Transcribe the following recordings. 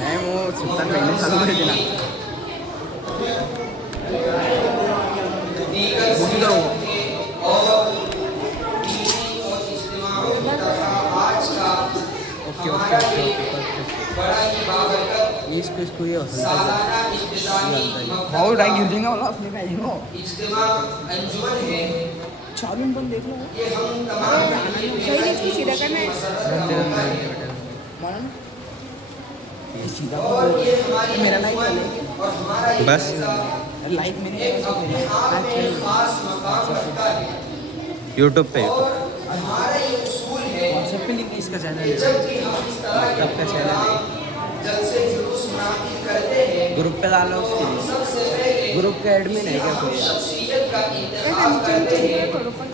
नहीं वो 70 महीने चालू कर देना ओके ओके ओके इसको ये बहुत टाइम गिर जाएगा वाला अपने में आएगा चालू बंद देख लो सही इसकी सीधा करना है मेरा लाइक बस लाइक मैंने यूट्यूब पे व्हाट्सएप पे लिंक इसका चैनल है यूट्यूब का चैनल है ग्रुप पे डालो उसके लिए ग्रुप का एडमिन है क्या कोई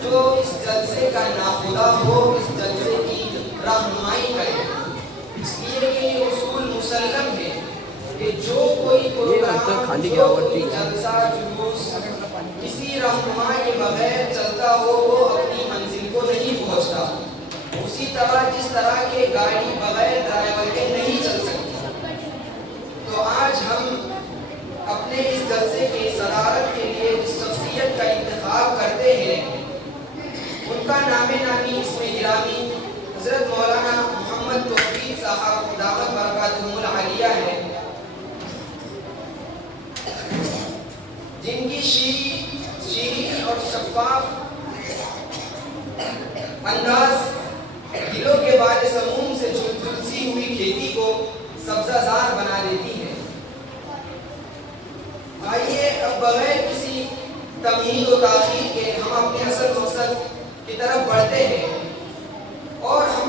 जो इस जलसे का नाखुदा हो इस जलसे की रहनुमाई करे इसलिए कि ये उसूल मुसल्लम है कि जो कोई खाली क्या वर्ती जलसा जुलूस किसी रहनुमा के बगैर चलता हो वो अपनी मंजिल को नहीं पहुंचता उसी तरह जिस तरह के गाड़ी बगैर ड्राइवर के नहीं चल सकती तो आज हम अपने इस जलसे की सदारत के लिए जिस शख्सियत का इंतखाब करते हैं उनका नामे नामी इसमें गिरामी हजरत मौलाना मोहम्मद तौफीक साहब दावत बरकातुहुल आलिया है जिनकी शीरीन और शफाफ अंदाज दिलों के बाद समूम से झुलसी हुई खेती को सब्जाजार बना देती है। आइए अब बगैर किसी तमहीद व ताखीर के हम अपने असल मकसद की तरफ बढ़ते हैं और हम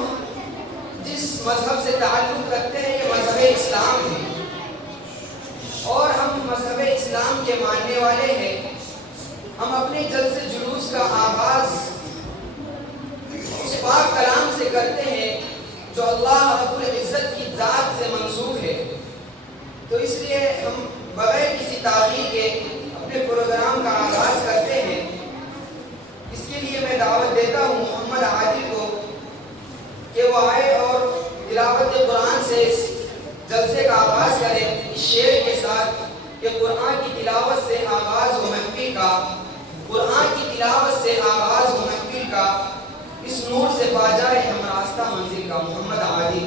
जिस मजहब से ताल्लुक़ रखते हैं ये मजहब इस्लाम है और हम मजहब इस्लाम के मानने वाले हैं। हम अपने जलसे जुलूस का आगाज़ उस पाक कलाम से करते हैं जो अल्लाह रब्बुल इज़्ज़त की ज़ात से मंसूब है। तो इसलिए हम बगैर किसी ताख़ीर के अपने प्रोग्राम का आगाज़ करते हैं। इसके लिए मैं दावत देता हूँ मोहम्मद आदिल को कि वो आए और तिलावत कुरान से इस जलसे का आगाज़ करें इस शेर के साथ कि कुरान की तिलावत से आगाज़ हो महफिल का, कुरान की तिलावत से आगाज़ हो महफिल का, इस नूर से पा जाए हम रास्ता मंजिल का। मोहम्मद आदिल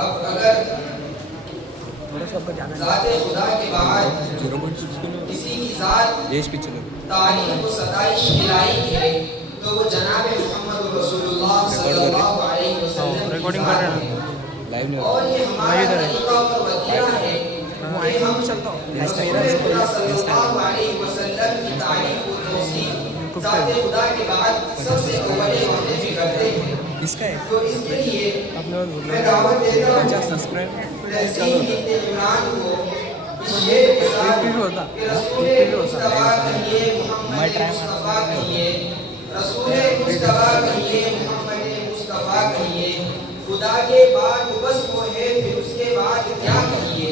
अब अगर थोड़ा सा ऊपर जाना ज़ाते खुदा के बाद 0.6 किलो किसी की ज़ात देश पे चलो तारीफ व सताइश खिलाई है तो वो जनाब मोहम्मद रसूलुल्लाह सल्लल्लाहु अलैहि वसल्लम की रिकॉर्डिंग ज़ात कर रहे है। हैं लाइव नहीं और ये मैं हमारा इधर है तरीका और वतीरा है मैं कि आईफोन हम पे चलता हूँ रसूलुल्लाह सल्लल्लाहु अलैहि वसल्लम की तारीफ व तौसीफ ज़ाते खुदा के बाद सबसे अव्वल वक़्त में करते हैं। इसका है तो इसके लिए अपने मैं दावत देता हूँ 50 सब्सक्राइब तहसीन बिन्ते इमरान को इस शेर के साथ भी होता कि रसूल मुस्तफा कहिए मोहम्मद मुस्तफा कहिए रसूल मुस्तफा कहिए मोहम्मद मुस्तफा कहिए खुदा के बाद बस वो है फिर उसके बाद क्या कहिए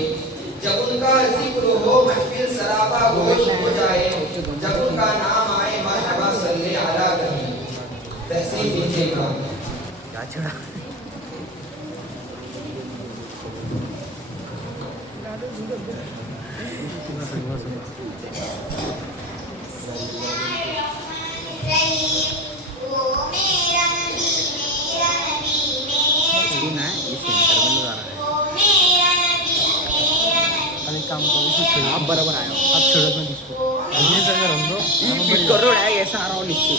जब उनका जिक्र हो महफिल सराबा गोश हो जाए जब उनका नाम आए मरहबा सल्ले अला कहिए तहसीन बिन्ते इमरान क्या चढ़ा सुना है ये सेंटर में लगा रहा है अरे काम करो इसे छेड़ो अब बराबर आया अब छेड़ो मैं इसको ये जगह रख दो ये करो है ऐसा आ रहा हूँ नीचे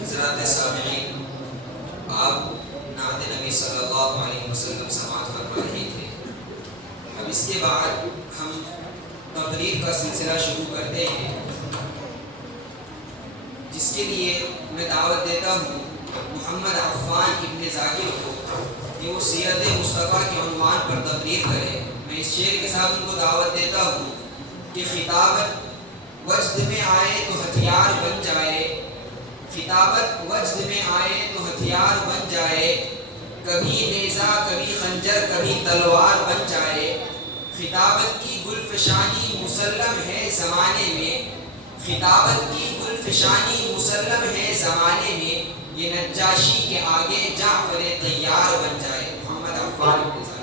हज़रात सामईन, आप नात नबी सल्लल्लाहु अलैहि वसल्लम समाअत फरमा रहे थे। अब इसके बाद हम तकरीर का सिलसिला शुरू करते हैं, जिसके लिए मैं दावत देता हूँ मोहम्मद अफ़्फ़ान इब्न ज़ाकिर को कि वो सीरत मुस्तफ़ा के उन्वान पर तकरीर करें। मैं इस शेर के साथ उनको दावत देता हूँ कि खिताबत वज्द में आए तो हथियार बन जाए, खिताबत वज्द में आए तो हथियार बन जाए, कभी नेज़ा कभी खंजर कभी तलवार बन जाए। खिताबत की गुलफशानी मुसल्लम है ज़माने में, खिताबत की गुलफशानी मुसल्लम है ज़माने में, ये नज्जाशी के आगे जाफ़र तैयार बन जाए। मोहम्मद अफ़्फ़ान इब्न ज़ाकिर।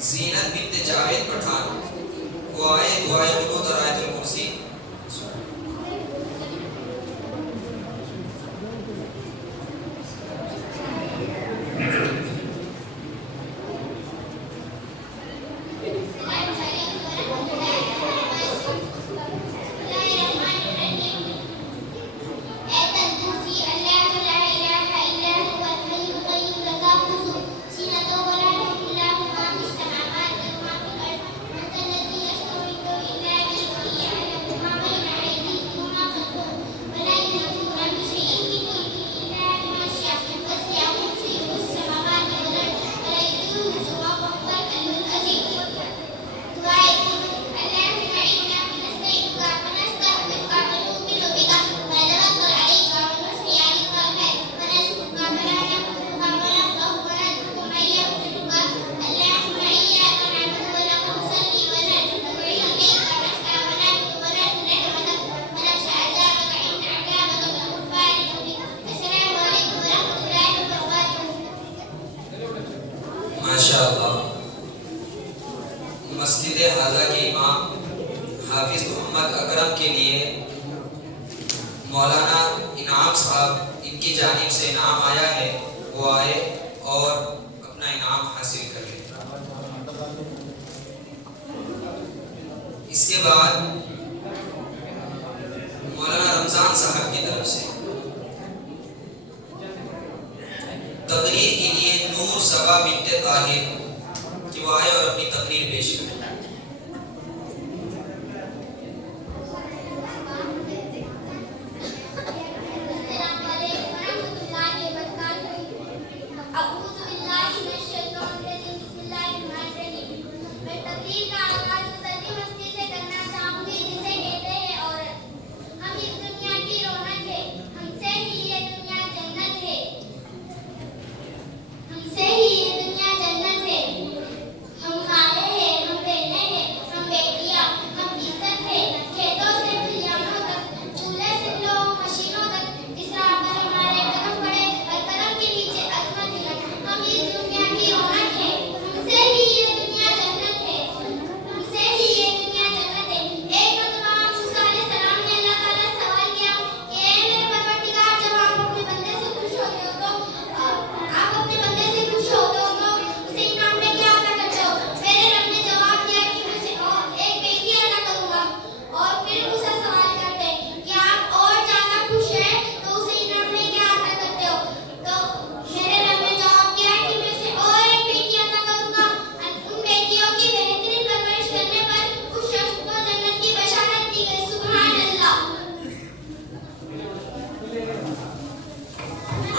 ज़ीनत बिन्त जावेद पठान, वो आए दुआए कुनूत और आयतुल कुर्सी। माशाअल्लाह। मस्जिद हाजा के इमाम हाफिज मोहम्मद अकरम के लिए मौलाना इनाम साहब इनकी जानिब से इनाम आया है, वो आए और अपना इनाम हासिल कर लें। इसके बाद मौलाना रमजान साहब की तरफ से तकरीर के लिए नूर सबा बिन्त ताहिर कि वो आए और अपनी तकरीर पेश करें।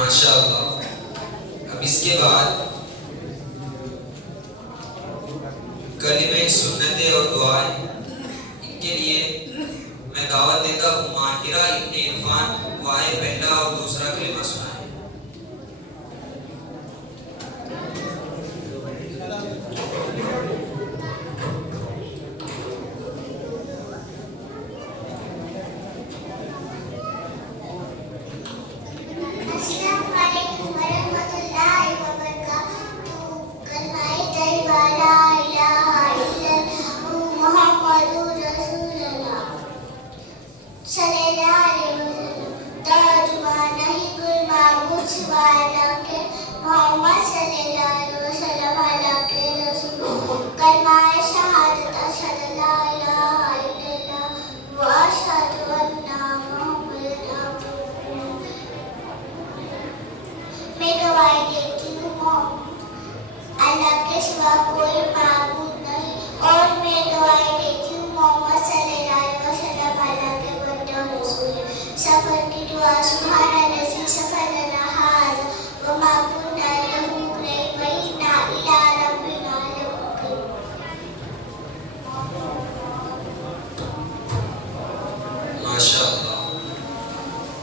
माशाअल्लाह। अब इसके बाद कलिमे सुन्नते और दुआएं, इनके लिए मैं दावत देता हूँ माहिरा इब्ने इरफान, वो आए पहला और दूसरा कलिमा सुनाए।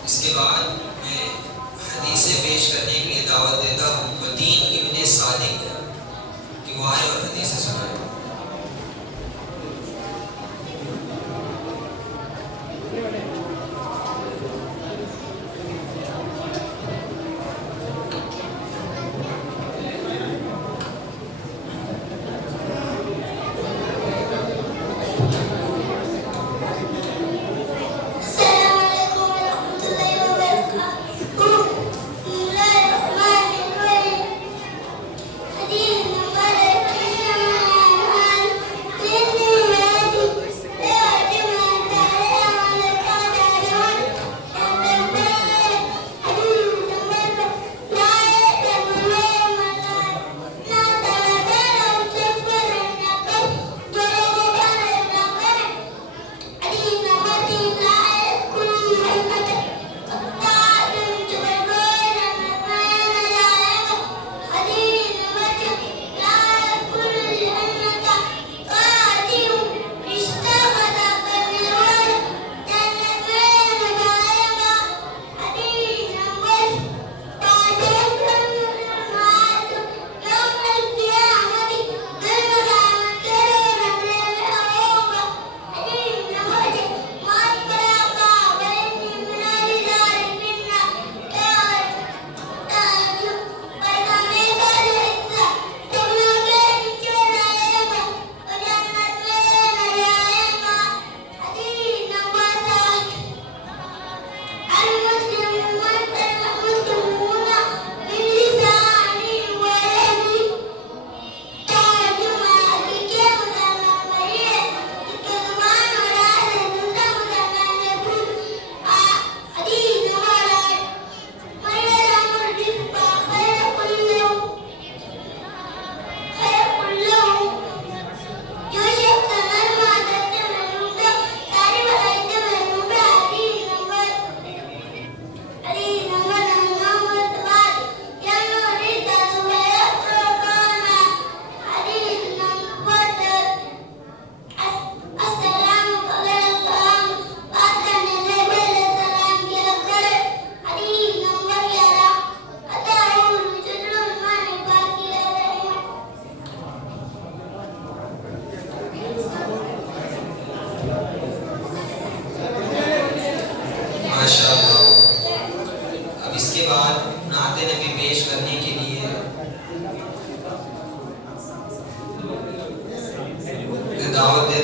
इसके बाद मैं हदीसें पेश करने के लिए दावत देता हूँ मतीन इब्ने सादिक कि वो आए और हदीसें सुनाए।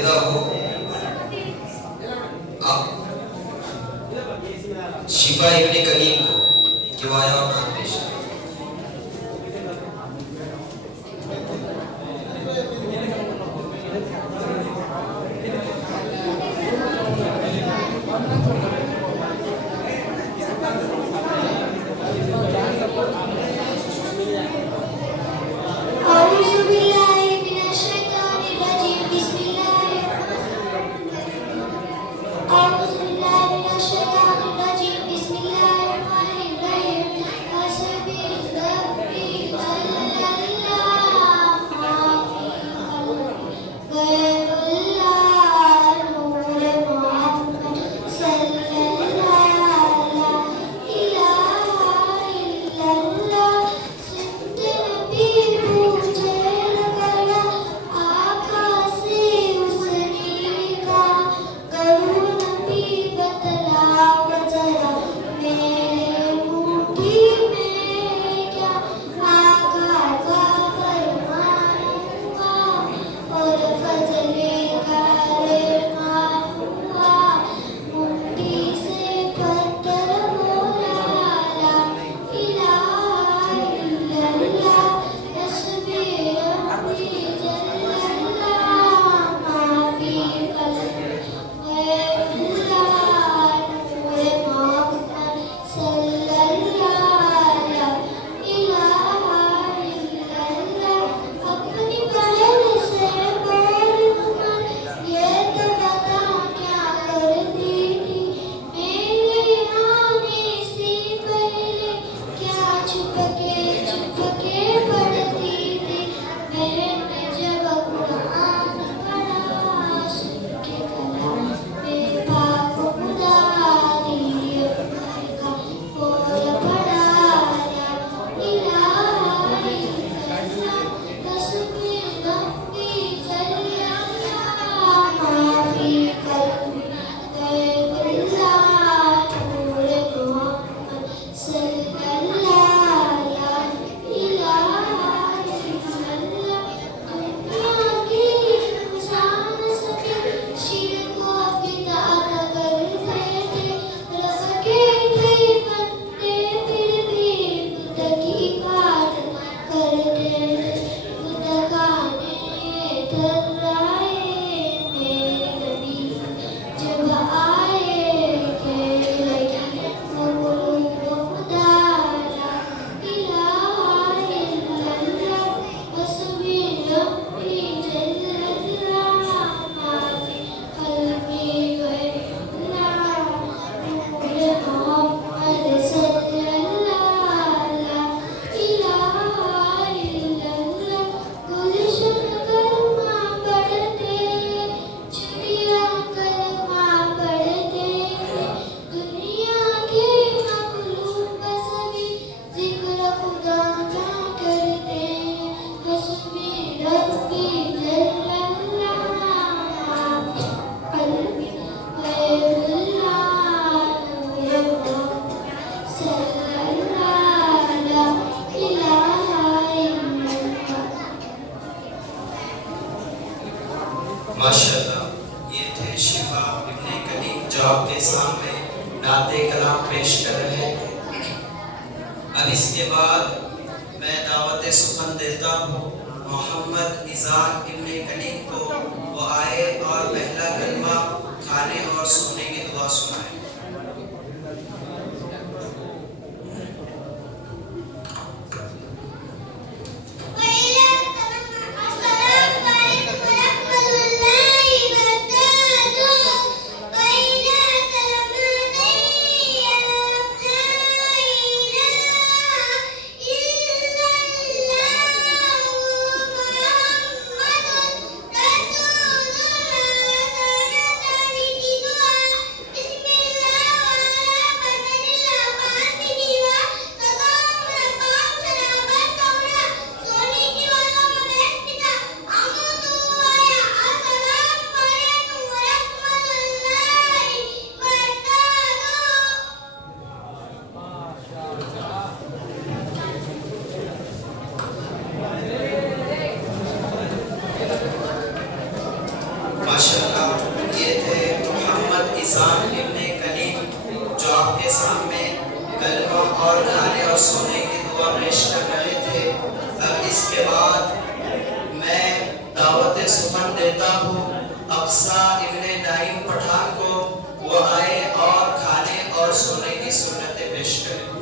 वालिदा हो शिफा इब्ने कलीम को किवाया और खान पेश है। माशाअल्लाह, ये थे शिफा इब्ने कलीम जो आपके सामने नाते कलाम पेश कर रहे थे। अब इसके बाद मैं दावत सुखन देता हूँ मोहम्मद इज़ान इब्ने कलीम को, वो आए और पहला कलमा खाने और सोने की दुआ सुनाए। Bismillah. दावत सुमन देता हूँ अक्सा इब्ने नाइम पठान को, वो आए और खाने और सोने की सुन्नतें पेश करें।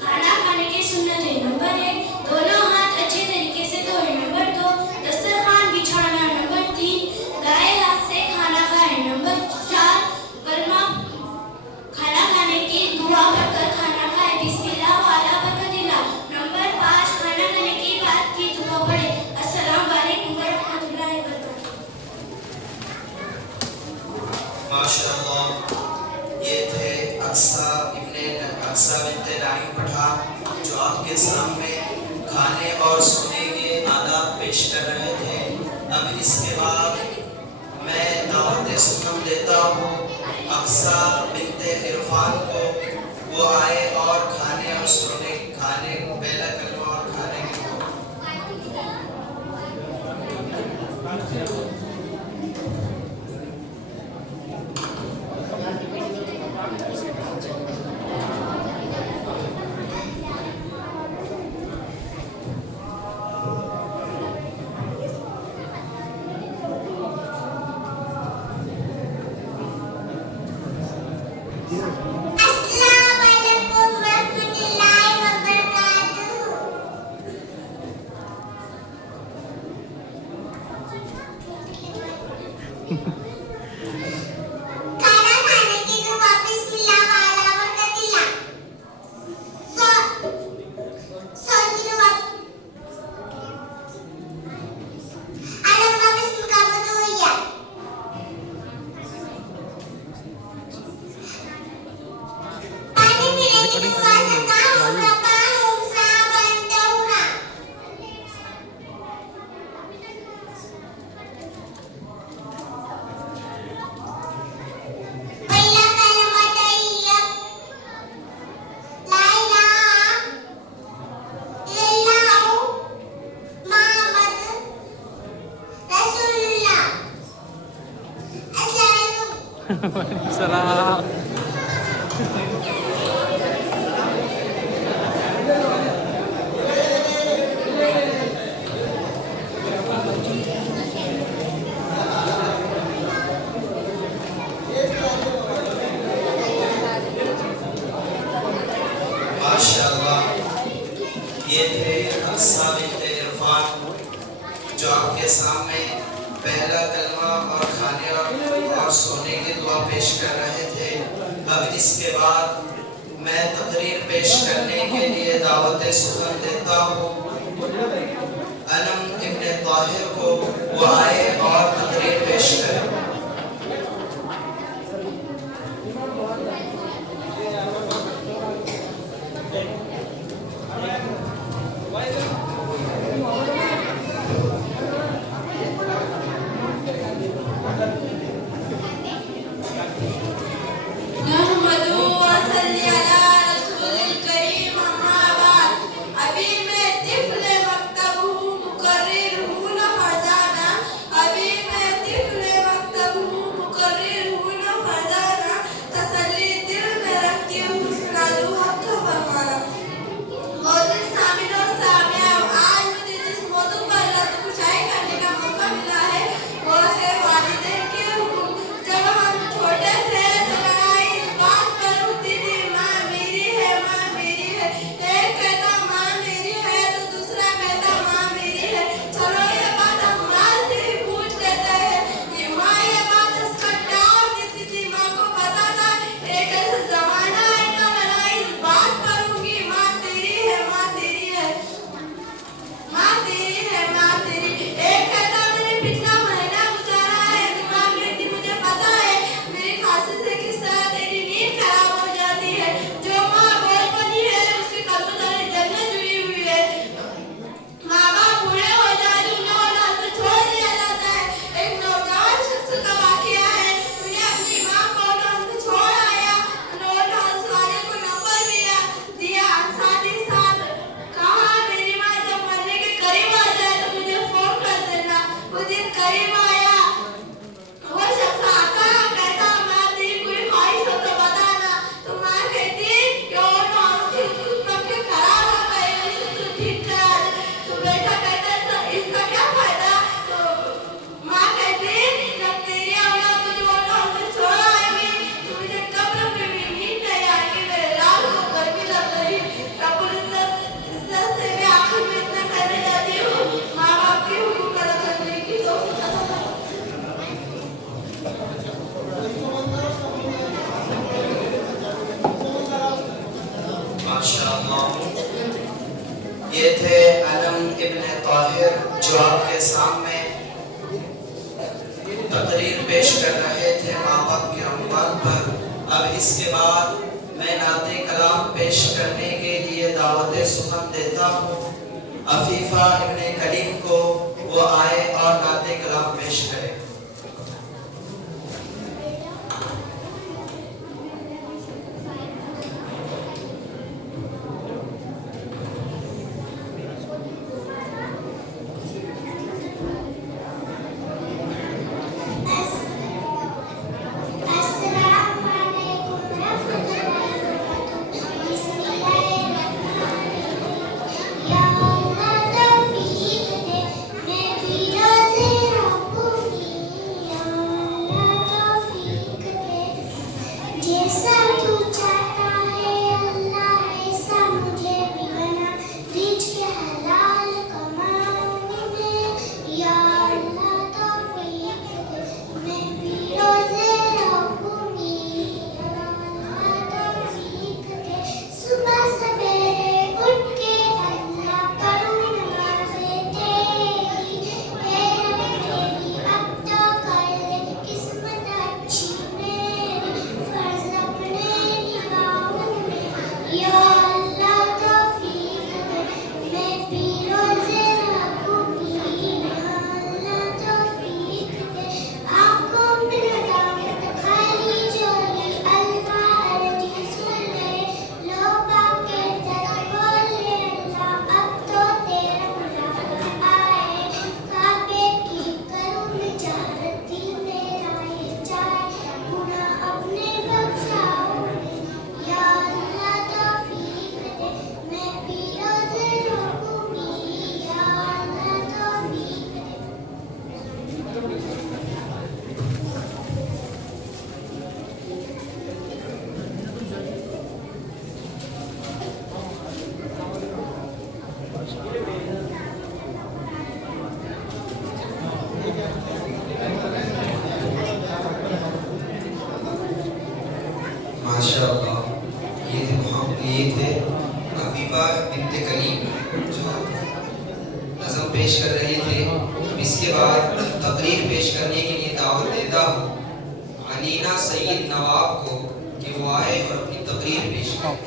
खाना खाने की सुन्नत है नंबर 1, दोनों हाथ अच्छे तरीके से धोए नंबर 2, दस्तरखान बिछाना नंबर 3, दाएं हाथ से खाना खाए नंबर 4, कलमा खाना खाने की दुआ पढ़कर खाना खाए बिस्मिल्लाह वाला बरकतिल्लाह नंबर 5, खाना खाने की बात की दुआ पढ़े अस्सलाम वालेकुम व रहमतुल्लाहि व बरकातहू। माशाअल्लाह, ये थे अक्सा बिन्ते नाइम पठान जो आपके सामने खाने और सोने के आदाब पेश कर रहे थे। अब इसके बाद मैं दावत सुमन देता हूँ अक्सा बिन्ते इरफान को, वो आए और खाने और सोने खाने पहला कलमा और खाने की सलाम। माशाअल्लाह, ये थे अक्सा बिन्ते इरफान जो आपके सामने पहला कलमा और खाने और सोने की दुआ पेश कर रहे थे। अब इसके बाद मैं तकरीर पेश करने के लिए दावत सुमन देता हूँ अनम इब्ने ताहिर को, वो आए और तकरीर पेश करें। अभी मैं तिफ्ल मक्तबू मुकर्रिर हूँ न फरजाना, अभी मैं ये थे अलम इब्न ताहिर जो आपके सामने तकरीर पेश कर रहे थे माँ बाप के अमवाल पर। अब इसके बाद मैं नाते कलाम पेश करने के लिए दावत सुखम देता हूँ अफीफा इब्न कलीम को, वो आए और नाते कलाम पेश करें। माशाअल्लाह, ये थे अफीफा बिन्त कलीम जो नज़म पेश कर रहे थे। इसके बाद तकरीर पेश करने के लिए दावत देता हूँ अलीना सईद नवाब को कि वो आए और अपनी तकरीर पेश करें।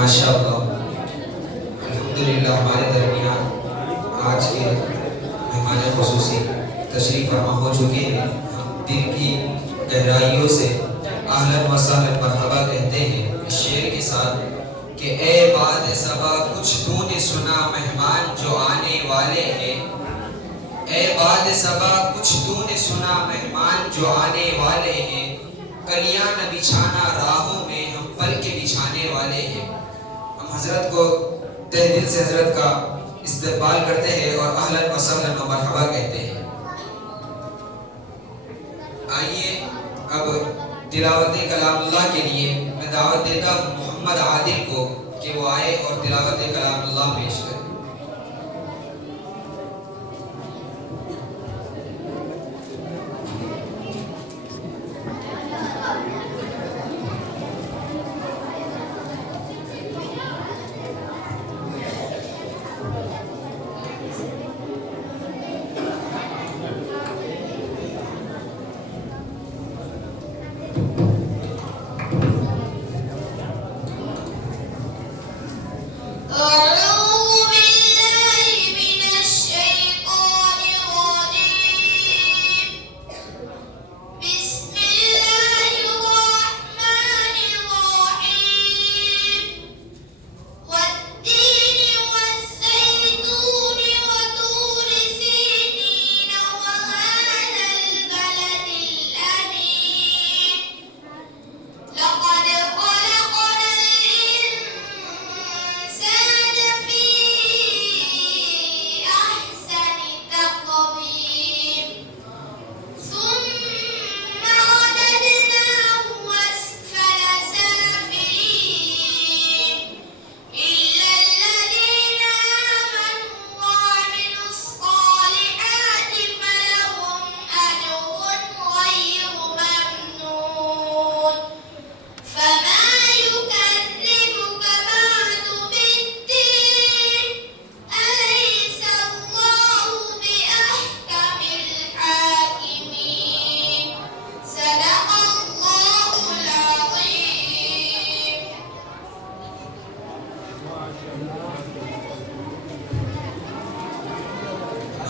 माशाअल्लाह, अल्हम्दुलिल्लाह हमारे दरमियान आज के मेहमान खुसूसी तशरीफ़ फरमा हो चुके हैं। हम दिल की गहराइयों से अहलन व सहलन मरहबा कहते हैं इस शेर के साथ कि ए बाद सबा कुछ तूने सुना मेहमान जो आने वाले हैं। ए बाद सबा कुछ तूने सुना मेहमान जो आने वाले हैं। कलियां न बिछाना राहों में हम पल के बिछाने वाले हैं। हम हजरत को तहे दिल से हजरत का इस्तकबाल करते हैं और अहलन व सहलन व मरहबा कहते हैं। आइए अब तिलावत कलामुल्लाह के लिए मैं दावत देता हूँ मोहम्मद आदिल को कि वो आए और तिलावत कलामुल्लाह पेश करें।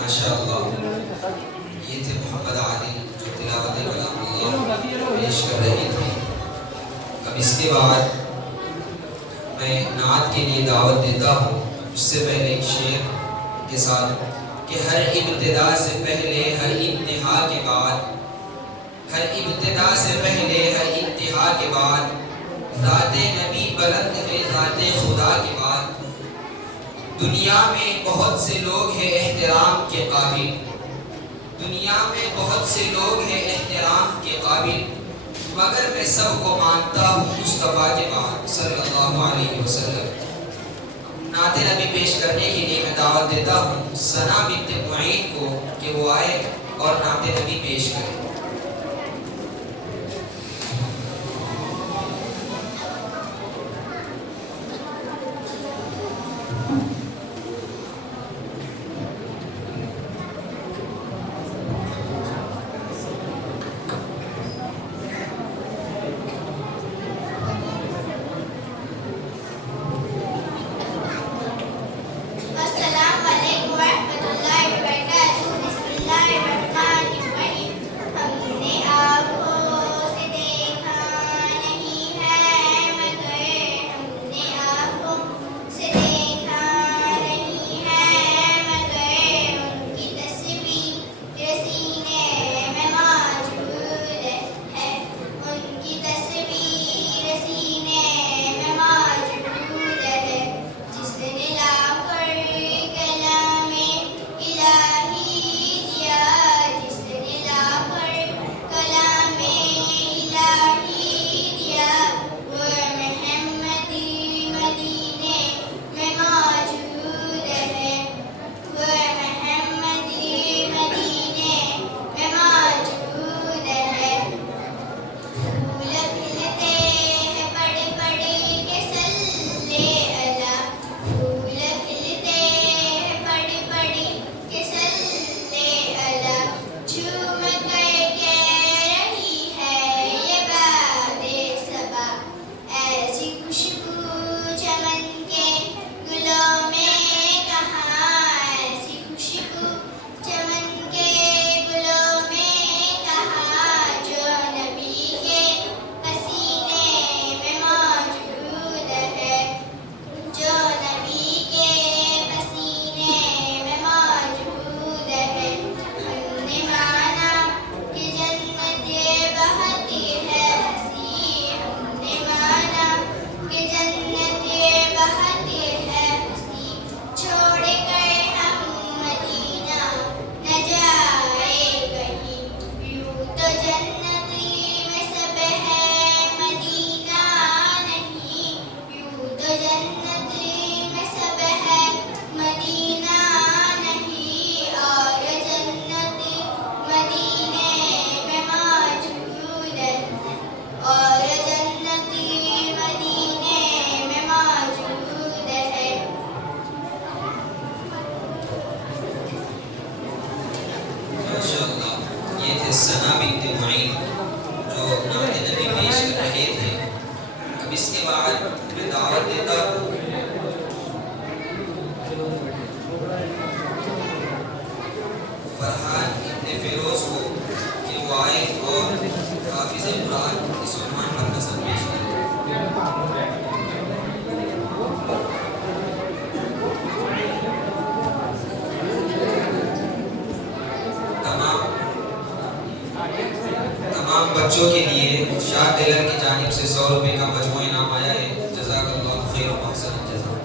माशाअल्लाह, ये थे मोहम्मद आदिल जो तिलावत कलामुल्लाह पेश कर रहे थे। अब इसके बाद मैं नात के लिए दावत देता हूँ। उससे पहले एक शेर के साथ कि हर इब्तिदा से पहले हर इंतहा के बाद, हर इब्तिदा से पहले हर इंतहा के बाद ज़ाते नबी बुलंद है ज़ाते खुदा के बाद। दुनिया में बहुत से लोग हैं एहतराम के काबिल, दुनिया में बहुत से लोग हैं एहतराम के काबिल, मगर मैं सबको मानता हूँ मुस्तफ़ा के बाद सल्लल्लाहु अलैहि वसल्लम। नाते नबी पेश करने के लिए मैं दावत देता हूँ सना बिन्त मुईन को कि वो आए और नाते नबी पेश करें। अस्सलाम वालेकुम रहमतुल्लाहि व बरकातहू। बिस्मिल्लाहिर्रहमानिर्रहीम। बच्चों के लिए शाह टेलर की जानिब से 100 रुपए का मजमू इनाम आया है। जज़ाकल्लाहु खैर व अहसन जज़ा।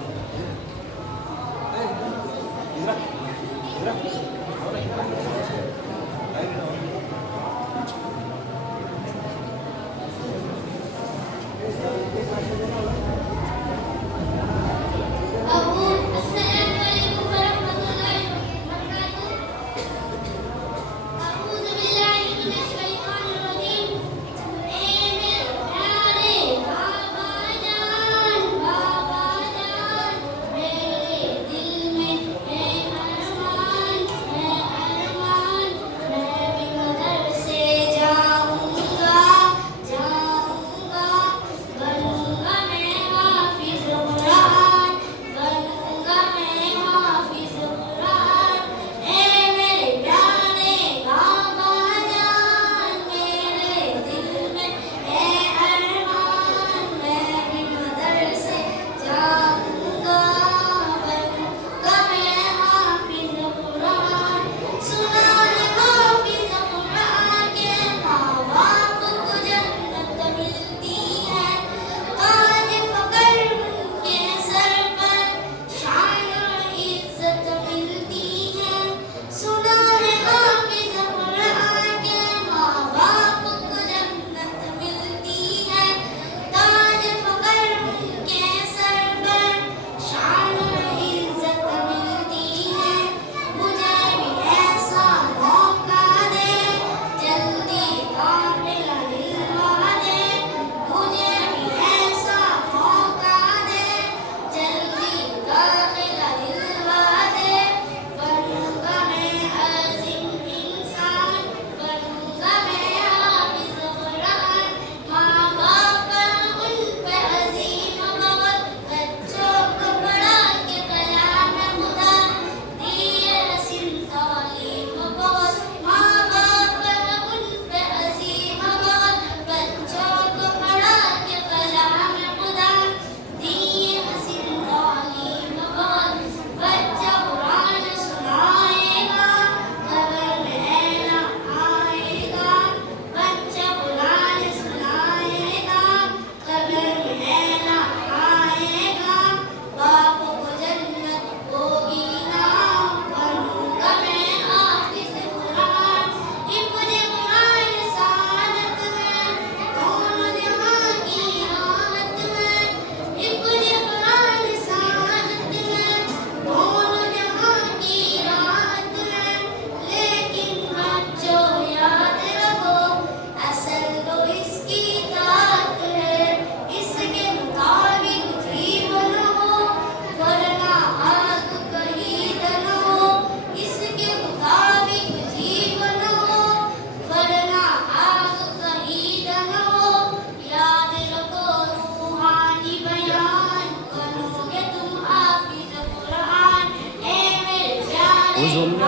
वो ज़ूम में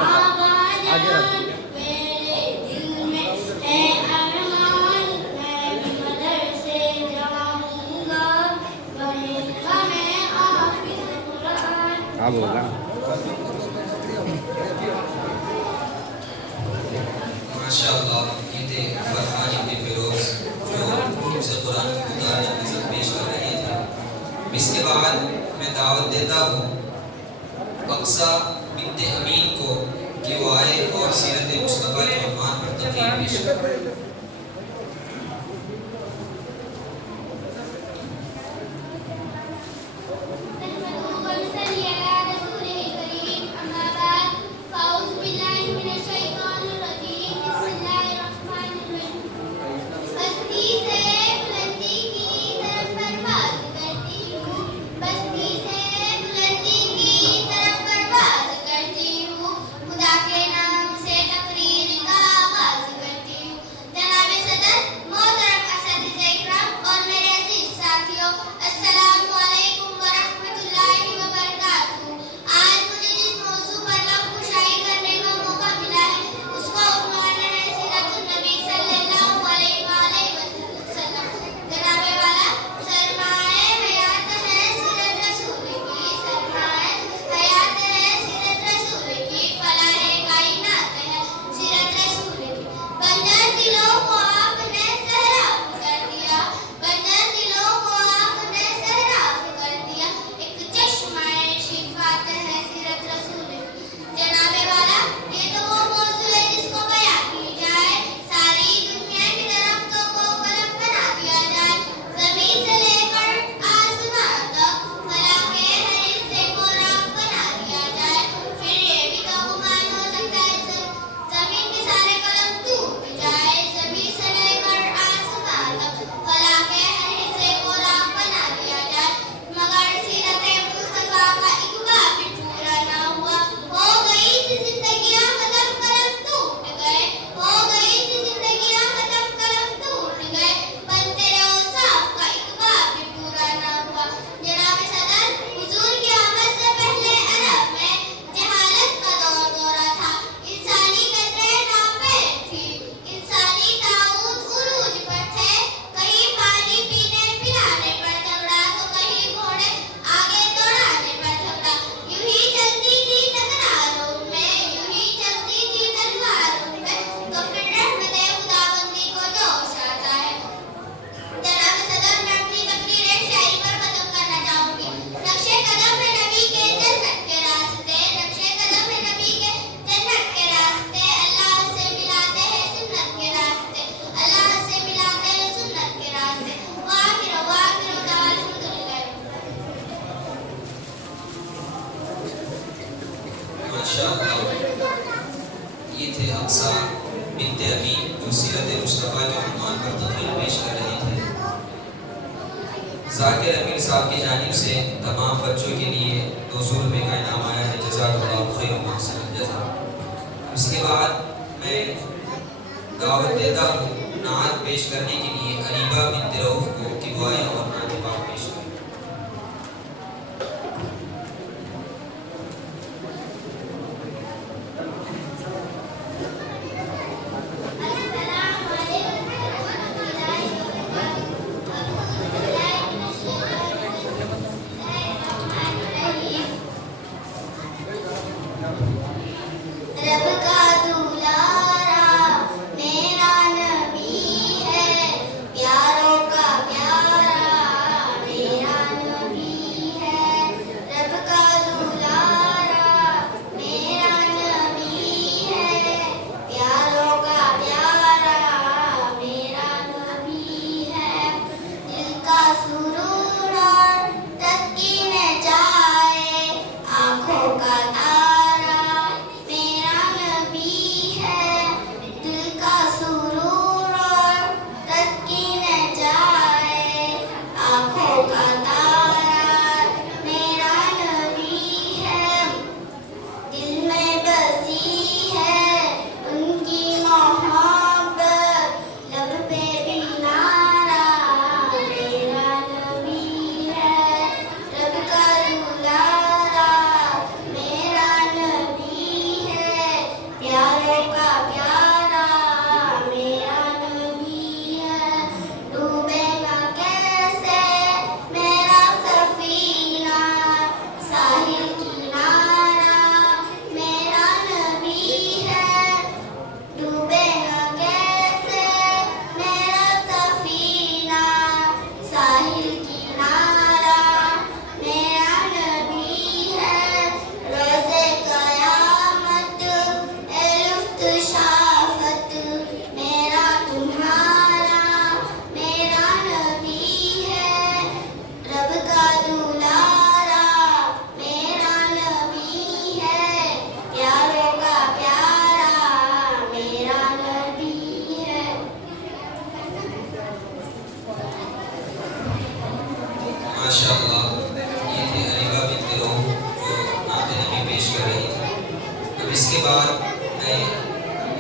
आगे रख। अब होगा माशाअल्लाह। ये थे फरहान इब्न फिरोज जो हिफ्ज़ कुरान की मुतालिक नज़र पेश कर रहे थे। इसके बाद मैं दावत देता हूँ अक्सा बिन्त अमीन को कि वो आए और सीरत मुस्तफ़ा के उन्वान पर तक़रीर पेश करें। थे अक्सा बिन्ते अमीन जो सीरत मुस्तफ़ा के उन्वान पर तकरीर पेश कर रही थी। ज़ाकिर अमीर साहब की जानिब से तमाम बच्चों के लिए 200 रुपये का इनाम आया है। जज़ाकल्लाहु खैरन व अहसन जज़ा। इसके बाद मैं दावत देता हूँ नात पेश करने के लिए अरीबा बिन्ते रऊफ़ को कि वो आए और नात पाक पेश करें। रब का दुलारा मेरा नबी है, प्यारों का प्यारा मेरा नबी है। रब का दुलारा मेरा नबी है, प्यारों का प्यारा मेरा नबी है। दिल का सुरूर और तस्कीन जाए, आँखों का माशाअल्लाह ये थे अरीबा बिन्ते रऊफ़ जो नात नबी पेश कर रही थी। अब इसके बाद मैं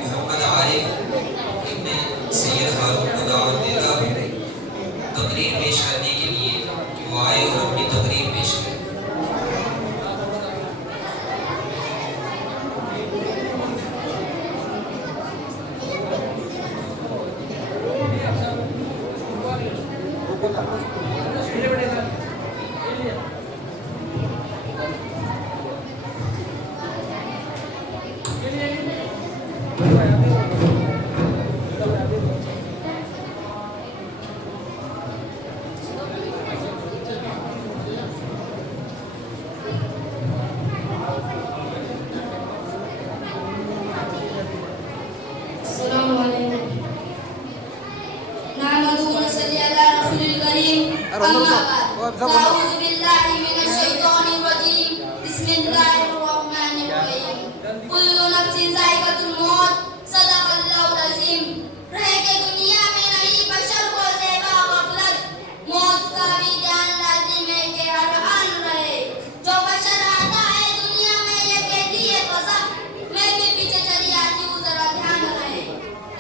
मोहम्मद आरिफ इब्ने सैयद हारून को दावत देता हूँ तकरीर पेश करने के लिए कि वो आए और अपनी तकरीर पेश करें।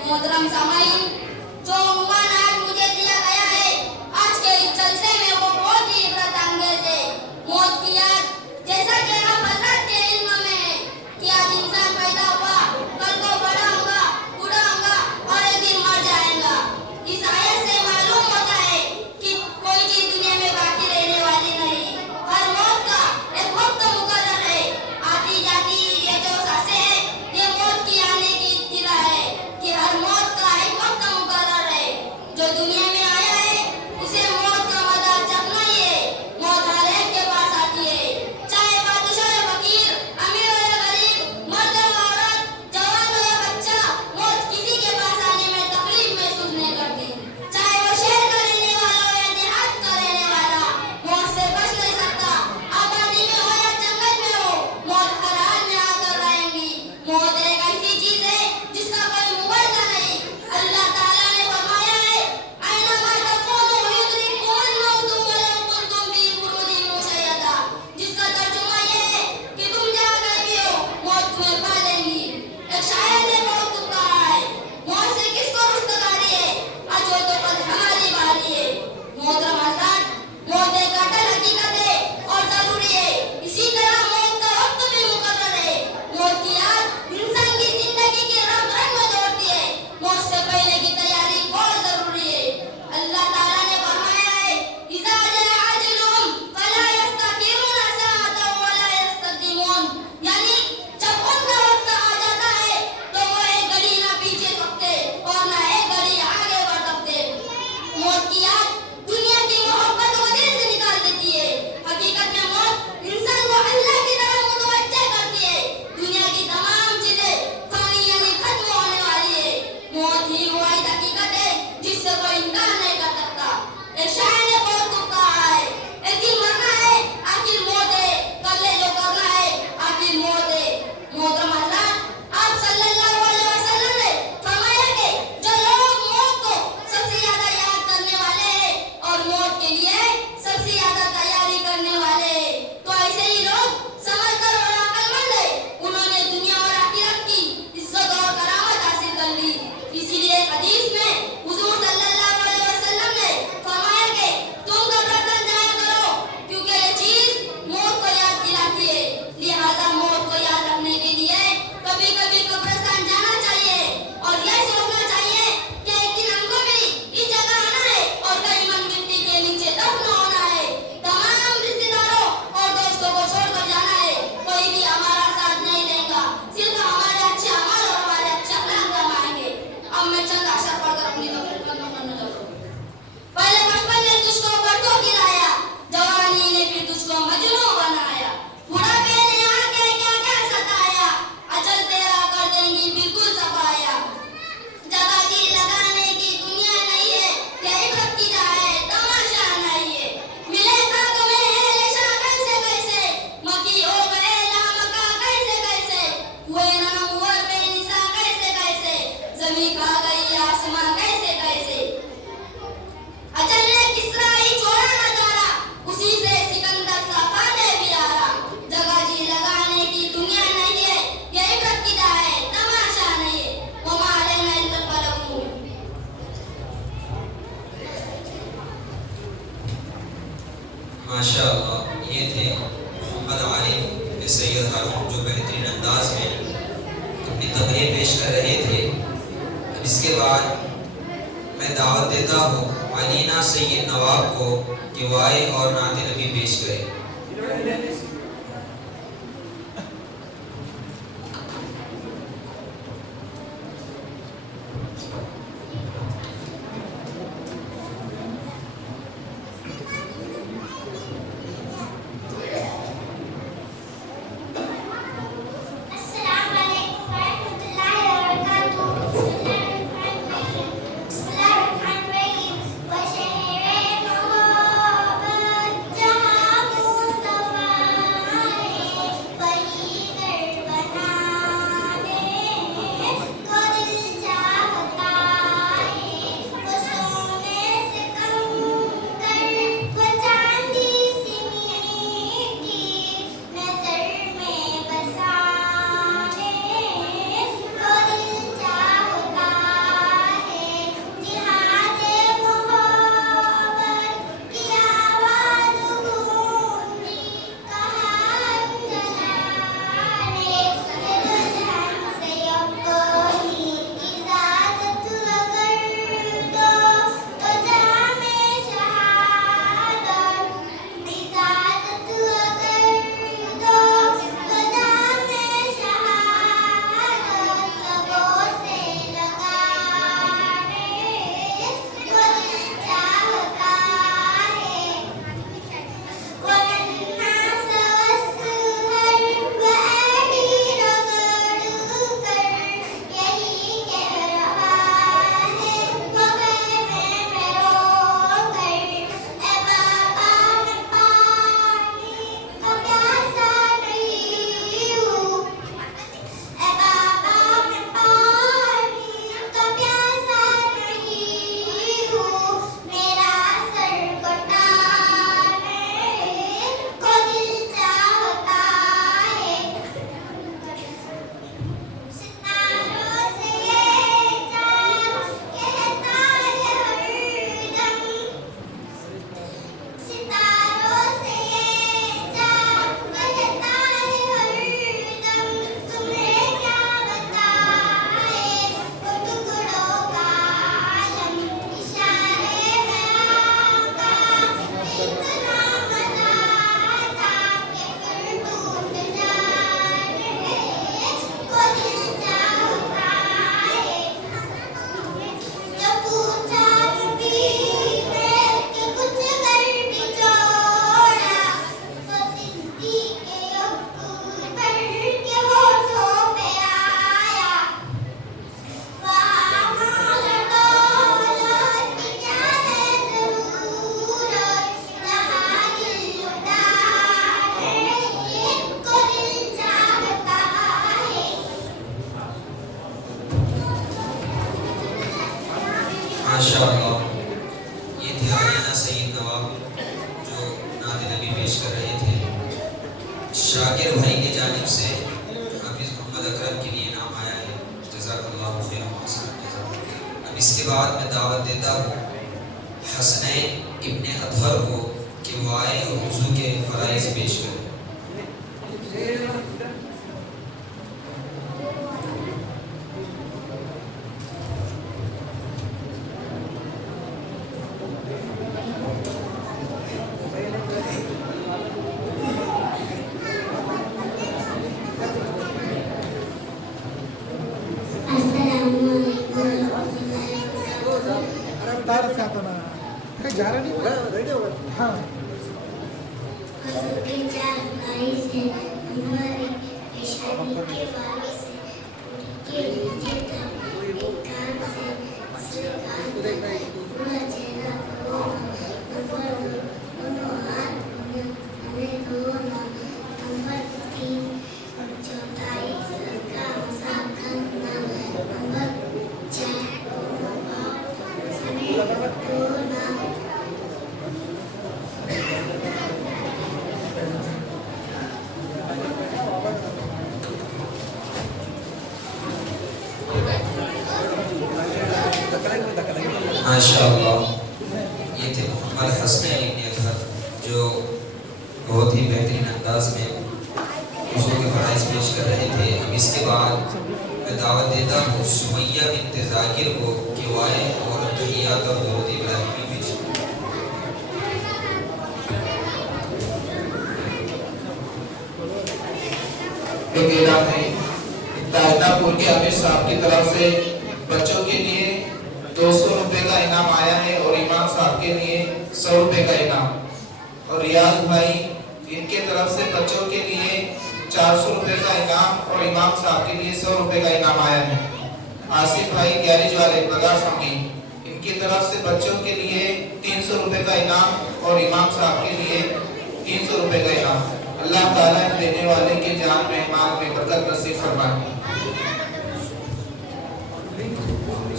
मोहतरम सामाईन, जो उन्वान आज मुझे दिया गया है, आज के इस जलसे में वो बहुत ही इबरत सैयद हारून जो बेहतरीन अंदाज में अपनी तकरीर पेश कर रहे थे। अब इसके बाद मैं दावत देता हूँ अलीना सैयद नवाब को कि वाए और नात नबी पेश करें। माशाअल्लाह, ये थे अलीना सैयद नवाब जो नात नबी पेश कर रहे थे। शाकिर भाई की जानिब से हाफिज मोहम्मद अकरम के लिए नाम आया है। जज़ाकल्लाहु खैरन व अहसन जज़ा। अब इसके बाद मैं दावत देता हूँ हसनैन इब्ने अतहर को कि वो आए और वज़ू के फ़राइज़ पेश करें। तार से आता ना कहीं जा रहा नहीं रेडी होगा। हाँ माशाअल्लाह, ये थे मोहम्मद हसनैन इब्ने अतहर जो बहुत ही बेहतरीन अंदाज में पेश कर रहे थे। अब इसके बाद मैं दावत देता हूँ सुमैया बिन्त जाकिर को कि वो आए और तहियात और दुरूद इब्राहिमी पेश करें। ताजदापुर के आमिर साहब की तरफ से बच्चों के लिए 200 रुपए का इनाम आया है और इमाम साहब के लिए 100 रुपए का इनाम। और रियाज भाई इनके तरफ से बच्चों के लिए 400 रुपए का इनाम और इमाम साहब के लिए 100 रुपए का इनाम आया है। आसिफ भाई गैरेज वाले बगार संगी इनकी तरफ से बच्चों के लिए 300 रुपए का इनाम और इमाम साहब के लिए 300 रुपए का इनाम। अल्लाह ताला देने वाले के जान में माल में बरकत नसीब फरमाए।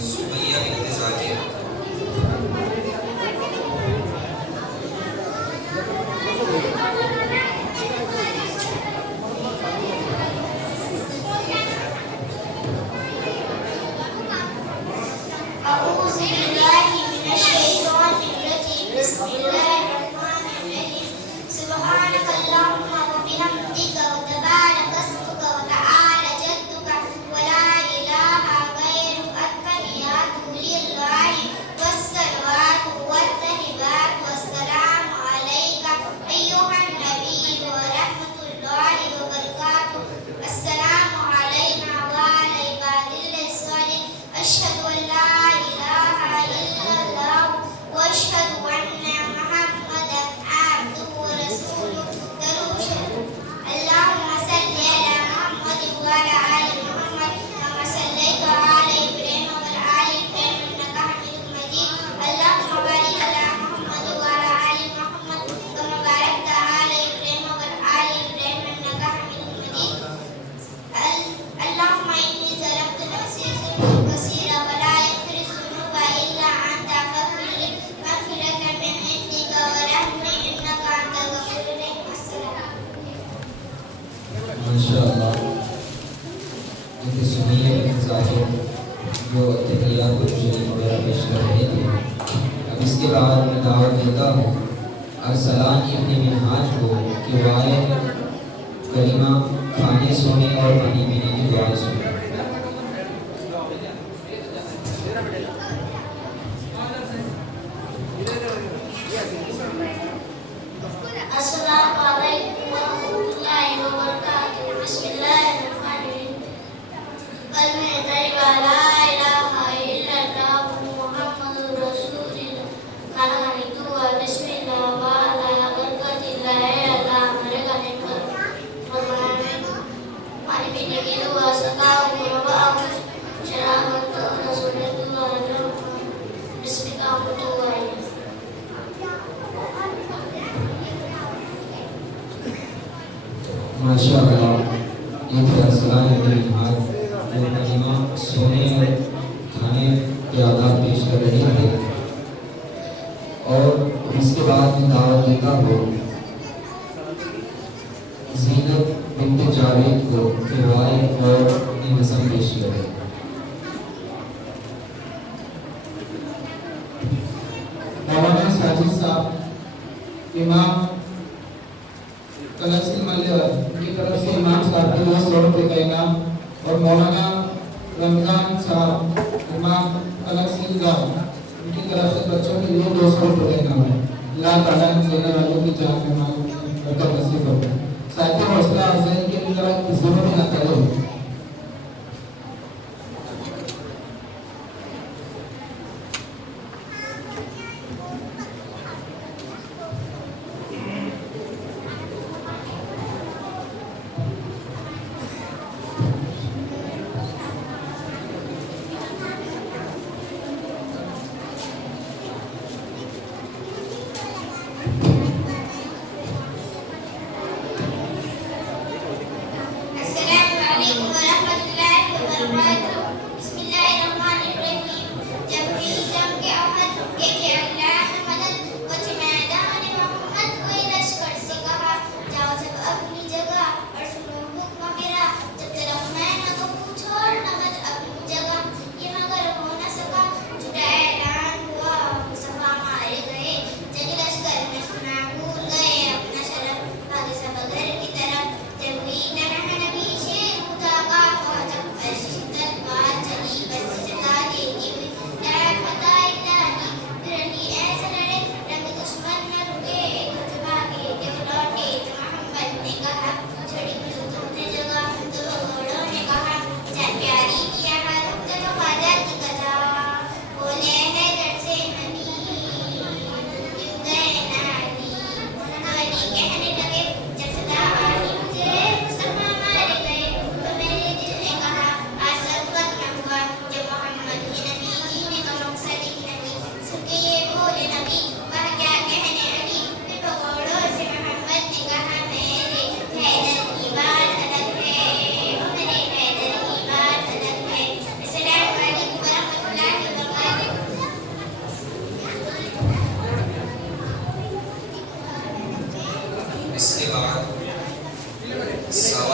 सुमैया बिन्त जाकिर। जो तहियात शरीफ वगैरह पेश कर रहे थे। अब इसके बाद मैं दावत देता हूँ अरसलान इब्न मिनहाज को कि वो आए करीमा खाने सोने और पानी पीने की दुआ सुने। माशाअल्लाह ये थे अरसलान इब्न मिनहाज जो करीमा सोने और खाने के आदाब पेश कर रहे थे। और इसके बाद मैं दावत देता हूँ ज़ीनत बिन्त जावेद को कि वो आए और अपनी नज़म पेश करें। मौलाना साजिद साहब इमाम कलसी मल्लेवर की तरफ से इमाम साहब के लिए 100 रुपए का इनाम और मौलाना रमजान साहब इमाम कलसी गांव उनकी तरफ से बच्चों के लिए 200 रुपए का इनाम है। अल्लाह ताला देने वालों की जान में माल बरकत नसीब फरमाए। साथियों हौसला अफजाई के लिए जरा किसी में ना करें।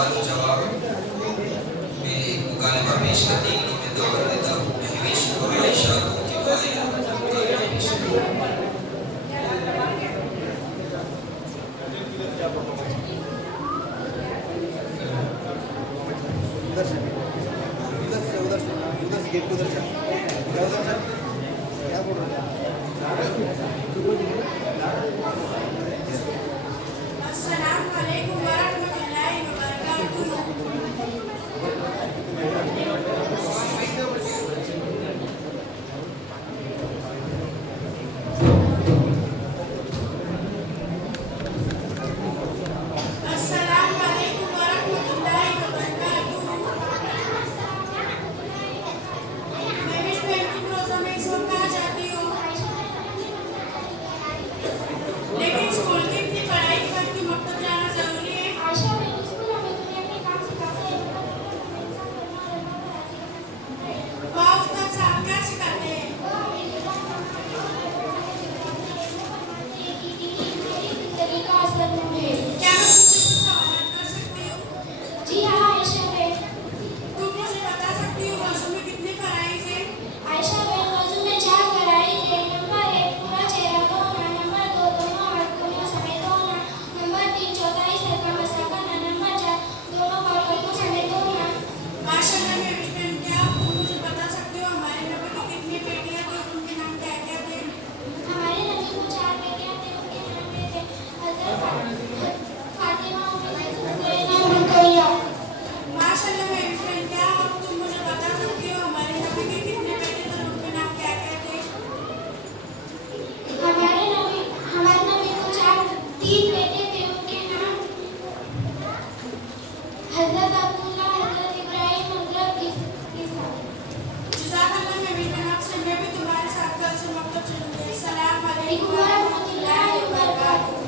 सवाल और जवाब में एक मुकालमा पेश करने के लिए मैं दावत देता हूँ हिमेश और आयशा को पेश करें। अस्सलाम वालेकुम वरहमतुल्लाहि वबरकातुहू। अस्सलाम वालेकुम वरहमतुल्लाहि वबरकातुहू। मैं विश्व अंतिम रोज़ा में इस वक्त आ जाती हूँ, लेकिन स्कूल की इतनी पढ़ाई के बाद की मकतब जाना जरूरी है। वहाँ उस्ताद साहब क्या सिखाते हैं? क्या मैं तुमसे कुछ सवाल कर सकती हूँ? जी हाँ आयशा बेग। तुम मुझे बता सकती हो वज़ू में कितने फराइज़ हैं? आयशा बेग, वज़ू में 4 फराइज़ है। नंबर 1 पूरा चेहरा धोना, नंबर 2 दोनों हाथ कोहनियों समेत धोना, नंबर 3 चौथाई सर का मसा करना, नंबर 4 दोनों बालों को समेत धोना। माशाअल्लाह मैं विश्व क्या तुम मुझे बता सकती हो हमारे नबी की कितनी बेटियां थी और उनके नाम क्या क्या थे? हमारे नबी को 4 बेटियां थी, उनके नाम ये थे हज़रत फातिमा, ज़ैनब, रुक़ैया। माशाअल्लाह मैं विश्व क्या तुम मुझे बता सकती हो हमारे नबी के कितने बेटे थे और उनके नाम क्या क्या थे? हमारे नबी को 3 बेटे थे, उनके नाम हज़रत अब्दुल्ला, हज़रत इब्राहिम, हज़रत ईसा। जज़ाकल्लाह मैं विश्व आपसे मैं भी तुम्हारे साथ कल से मकतब चलूंगी। अस्सलाम वालेकुम वालेकुम वरहमतुल्लाहि वबरकातुहू।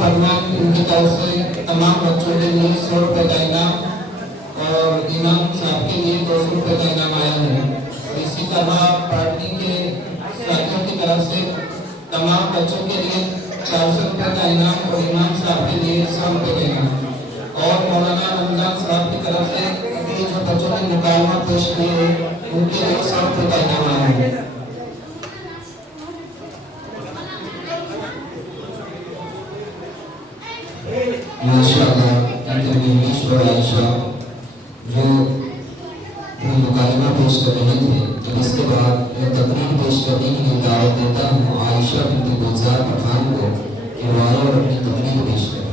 फरमान उनकी तरफ से तमाम बच्चों के लिए 100 रुपए का इनाम और इमाम साहब के लिए 200 रुपए का इनाम आया है। और इसी तरह पार्टी के साथियों की तरफ से तमाम बच्चों के लिए 400 रुपए का इनाम और इमाम साहब के लिए 100 रुपए का इनाम और मौलाना रमजान साहब की तरफ से अभी जो बच्चों ने मुकालमा पेश किए उनके लिए 100 रुपए का इनाम आया है। माशाअल्लाह हिमेश और आयशा जो मुकालमा पेश कर रहे थे, तो इसके बाद मैं तकरीर पेश करने के लिए दावत देता हूँ आयशा बिन्त गुलजार पठान को कि वो आए और अपनी तकरीर पेश करें।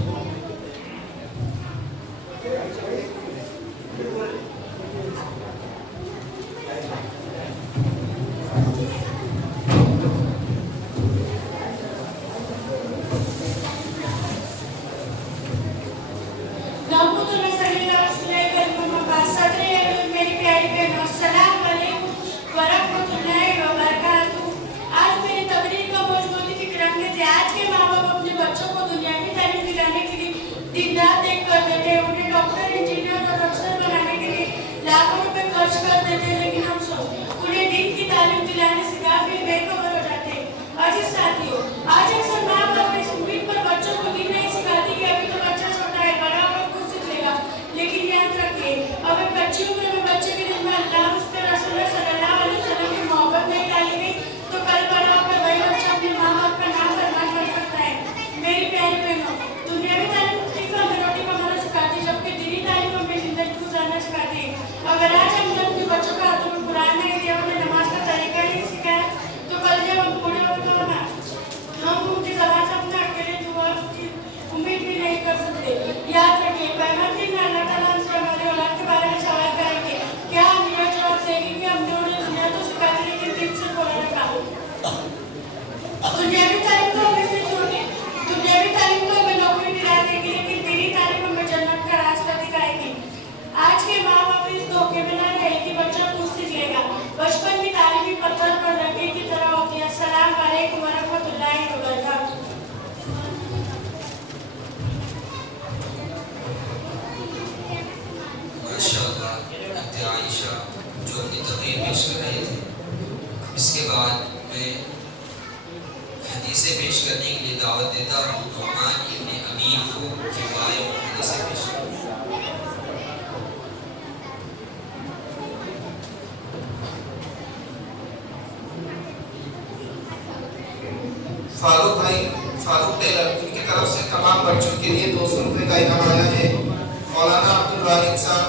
मेरी प्यारी बहनों, अस्सलाम वालेकुम वरहमतुल्लाहि वबरकातुहू। आज मेरी तकरीर का मौजूद थी कि आज के माँ बाप अपने बच्चों को दुनिया हदीसें पेश करने के लिए दावत देता हूँ। नुमान इब्न अमीर को किफाये और हदीसें पेश फारूक भाई, फारूक टेलर, इनकी तरफ से तमाम बच्चों के लिए 200 रुपए का इनाम आया है। मौलाना अब्दुल वाहिद साहब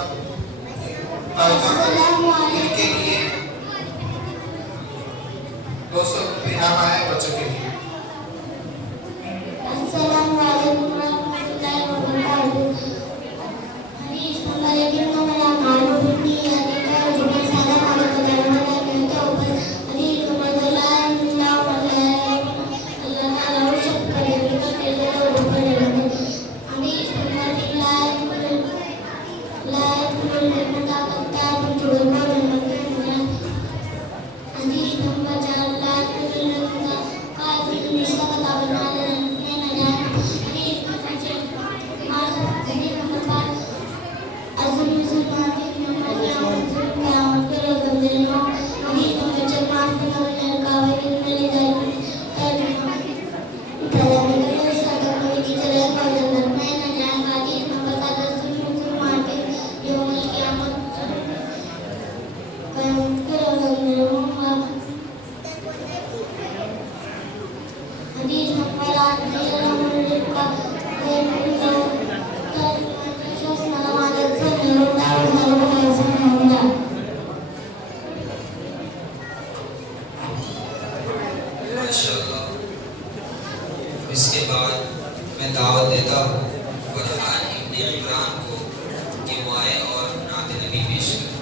इनके लिए 200 रुपए इनाम आया है बच्चों के लिए। अस्सलाम वालेकुम रहमतुल्लाहि व बरकातुहू। हदीस नंबर 1 मेरा मानो बिन्नी हदीस और जुमला सारा वाला कलाम है कहता हूं। हदीस नंबर 2 ला इलाहा अल्लाह ताला और सब करे बिना तेरे और ऊपर है। हदीस नंबर 3 ला निर्मता करता है जुड़े को जन्नत में। हदीस नंबर 4 ला निर्मता काफिर निशा का बना ले इसके बाद मैं दावत देता हूँ फरहान इब्न इमरान को कि मुआए और नात नबी पेश करें।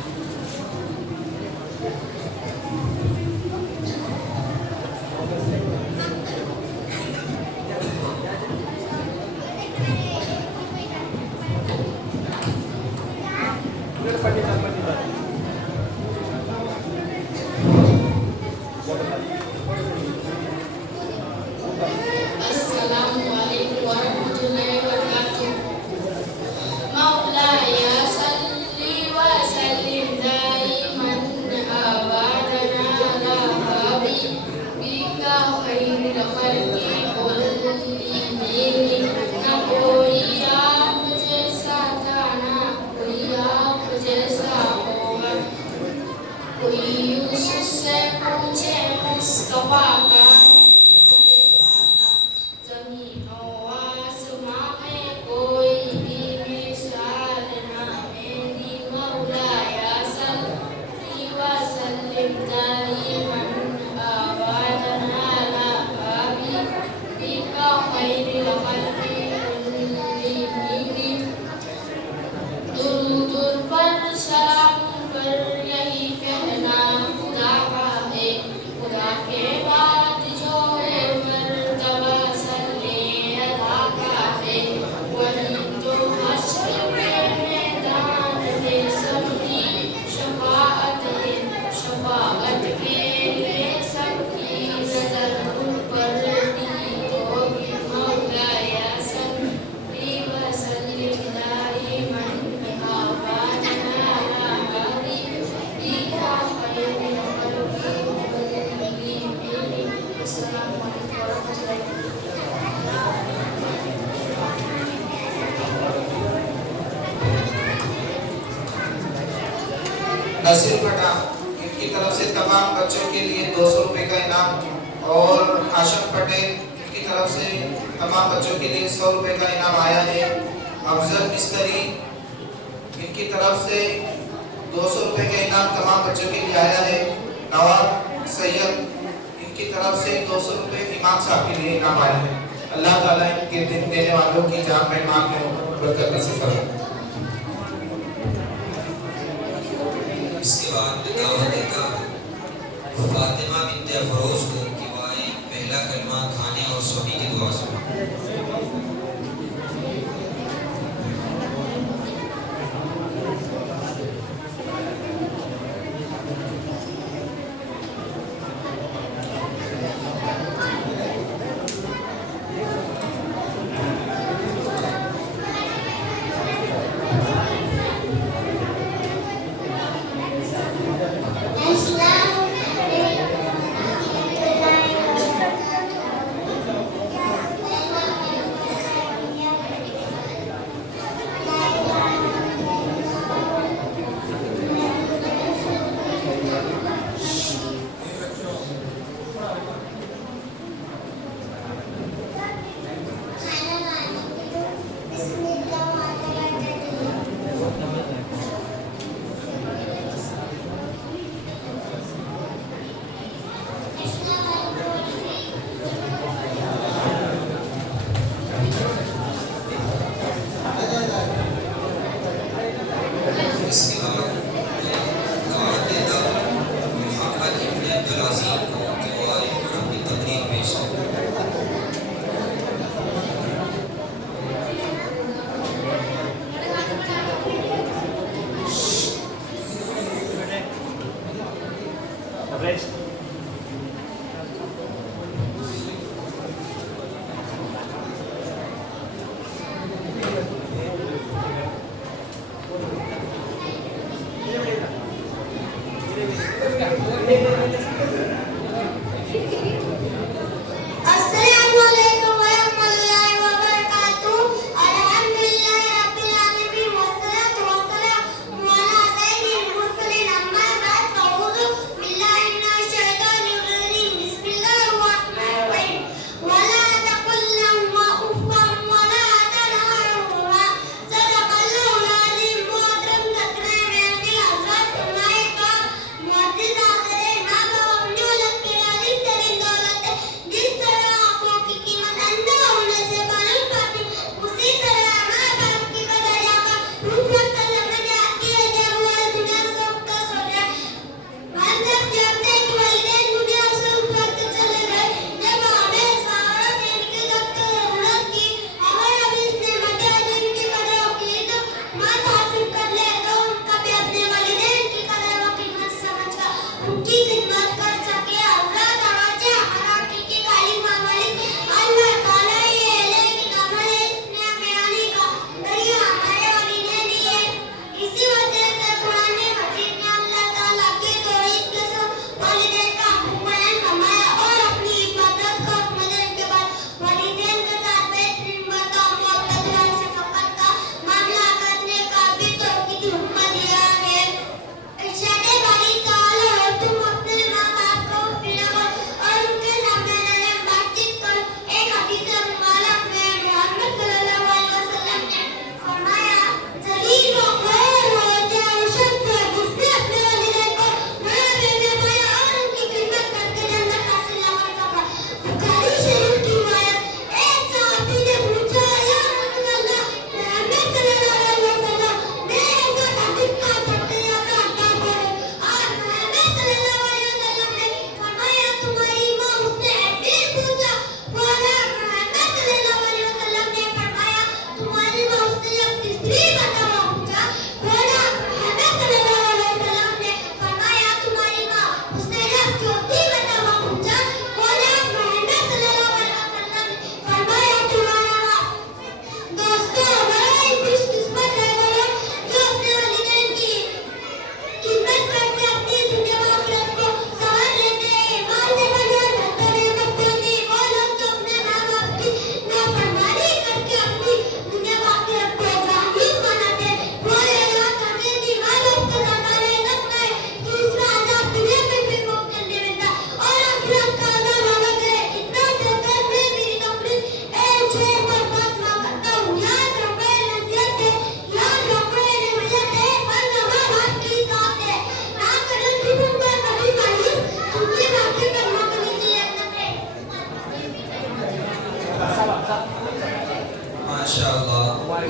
नसीर भट्टा, इनकी तरफ से तमाम बच्चों के लिए 200 रुपए का इनाम। और आशम पटेल, इनकी तरफ से तमाम बच्चों के लिए 100 रुपए का इनाम आया है। अफजल मिस्करी, इनकी तरफ से 200 रुपए का इनाम तमाम बच्चों के लिए आया है। नवाब सैयद, इनकी तरफ से 200 रुपए इमाम साहब के लिए इनाम आया है। अल्लाह ताला इनके दिन देने वालों की जान में माल में बरकत नसीब करे। इसके बाद मैं दावत देता हूँ फातिमा बिन्ते अफरोज को कि वह पहला कलमा खाने और सोने की दुआ सुनाए।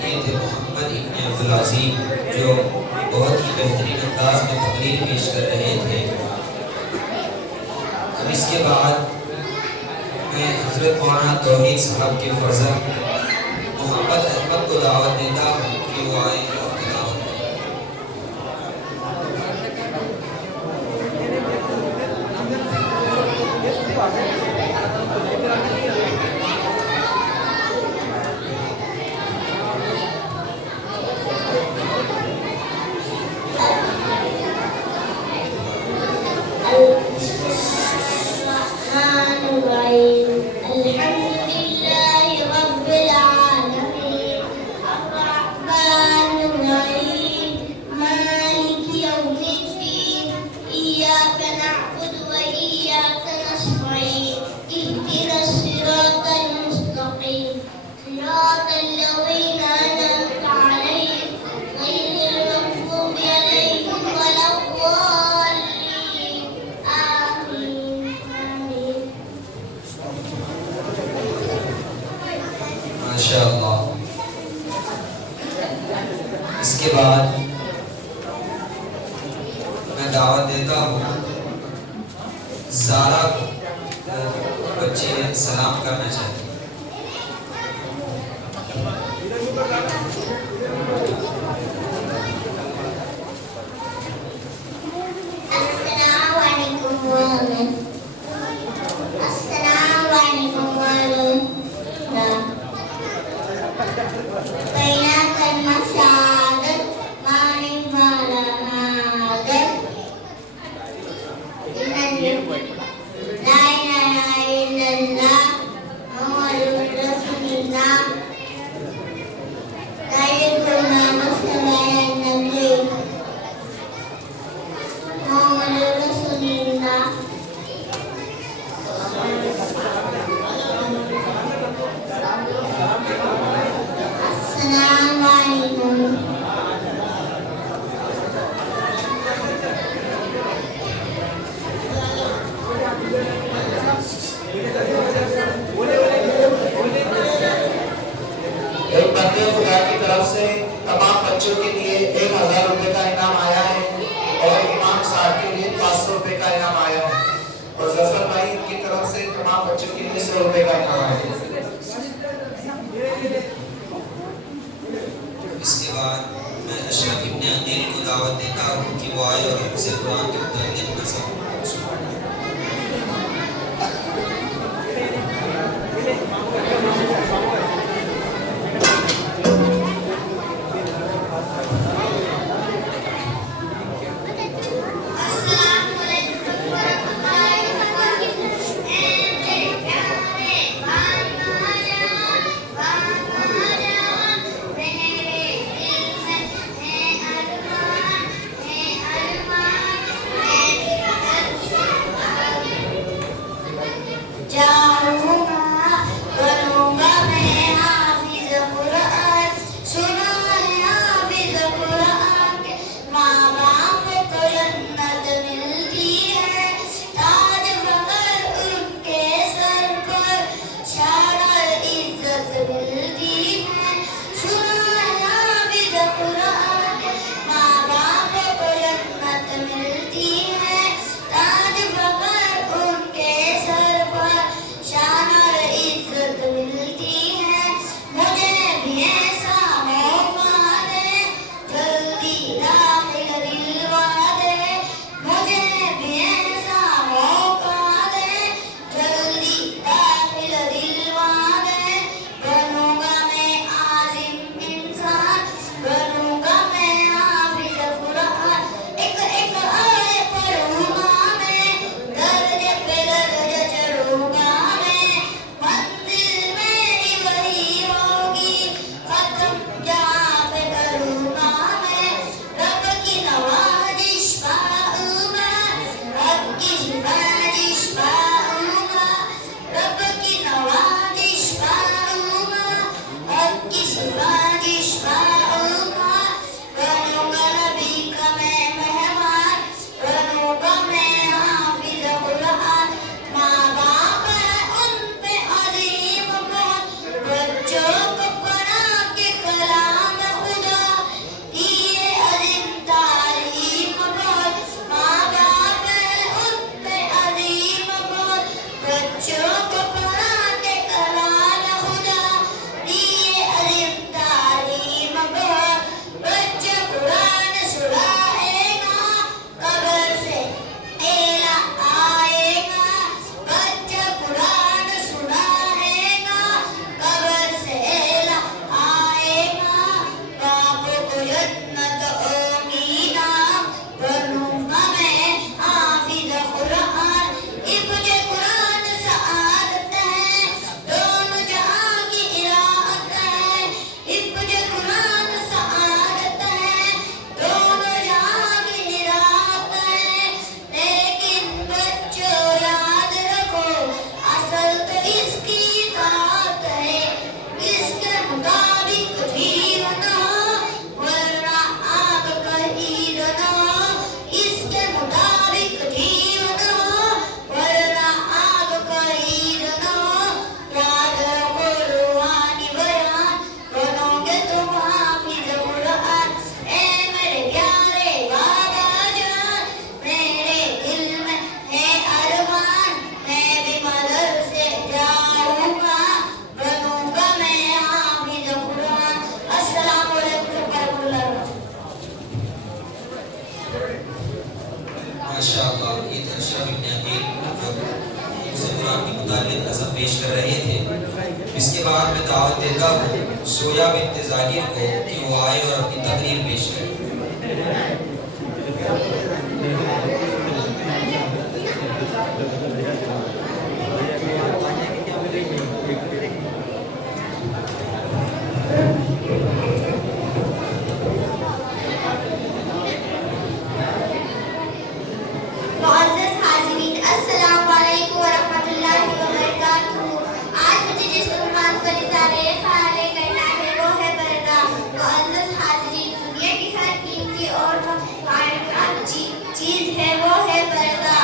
ये थे मोहम्मद इब्न अब्दुल अजीम जो बहुत ही बेहतरीन अंदाज में तकरीर पेश कर रहे थे। अब इसके बाद मैं हज़रत मौलाना तौहीद साहब के फर्जंद मोहम्मद अहमद को दावत देता हूँ कि वो आए और दावत दें। माशाअल्लाह। इसके बाद मैं दावत देता हूँ ज़ारा को, बच्ची सलाम करना चाहिए। एक बंदे खुदा की तरफ से तमाम बच्चों के लिए 1000 रुपए का इनाम आया है और इमाम साहब के लिए 500 रुपए का इनाम आया है और जफर भाई की तरफ से तमाम बच्चों के लिए 100 रुपए का इनाम आया है। इसके बाद मैं अशरफ इब्न अकील को दावत देता हूँ कि वो आए और हमसे कुरान के मुताबिक अपना सबक सुनाए। बच्चों को पढ़ाते कलाल खुदा दिए अलिफ तालीम बहुत बच्चा कुरान सुनाएगा कब्र से एला आएगा बच्चा कुरान सुनाएगा कब्र से एला आएगा बाप को जन्नत होगी ना बनूंगा मैं हाफिज कुरान हिफ्ज़ कुरान सआदत है दोनों जहां की इरादत है हिफ्ज़ कुरान सआदत है दोनों जहां की इरादत है लेकिन बच्चों याद रखो असल तो इसकी बात है इसके मुताबिक जीवन हो वरना आग का ईंधन हो इसके मुताबिक जीवन हो वरना आग का ईंधन हो याद रखो रूहानी बयान बनोगे तुम हाफिज कुरान ए मेरे प्यारे बाबा जान मेरे दिल में है अरमान मैं भी मदरसे जाऊंगा बनूंगा मैं हाफिज कुरान अस्सलाम वालेकुम रहमतुल्लाह माशाअल्लाह, ये था अशरफ इब्न अकील जो हिफ्ज़ कुरान के मुतालिक नज़म पेश कर रहे थे। इसके बाद मैं दावत देता हूँ सोया बिन्त ज़ाहिर को कि वो आए और अपनी तकरीर पेश करें। मुअज़्ज़ज़ हाज़िरीन अस्सलाम वालेकुम व रहमतुल्लाहि व बरकातुहू। आज मुझे जिस उन्वान पर इज़हारे ख़याल करना है वो है पर्दा। मुअज़्ज़ज़ हाज़िरीन दुनिया की हर कीमती और चीज़ है वो है पर्दा।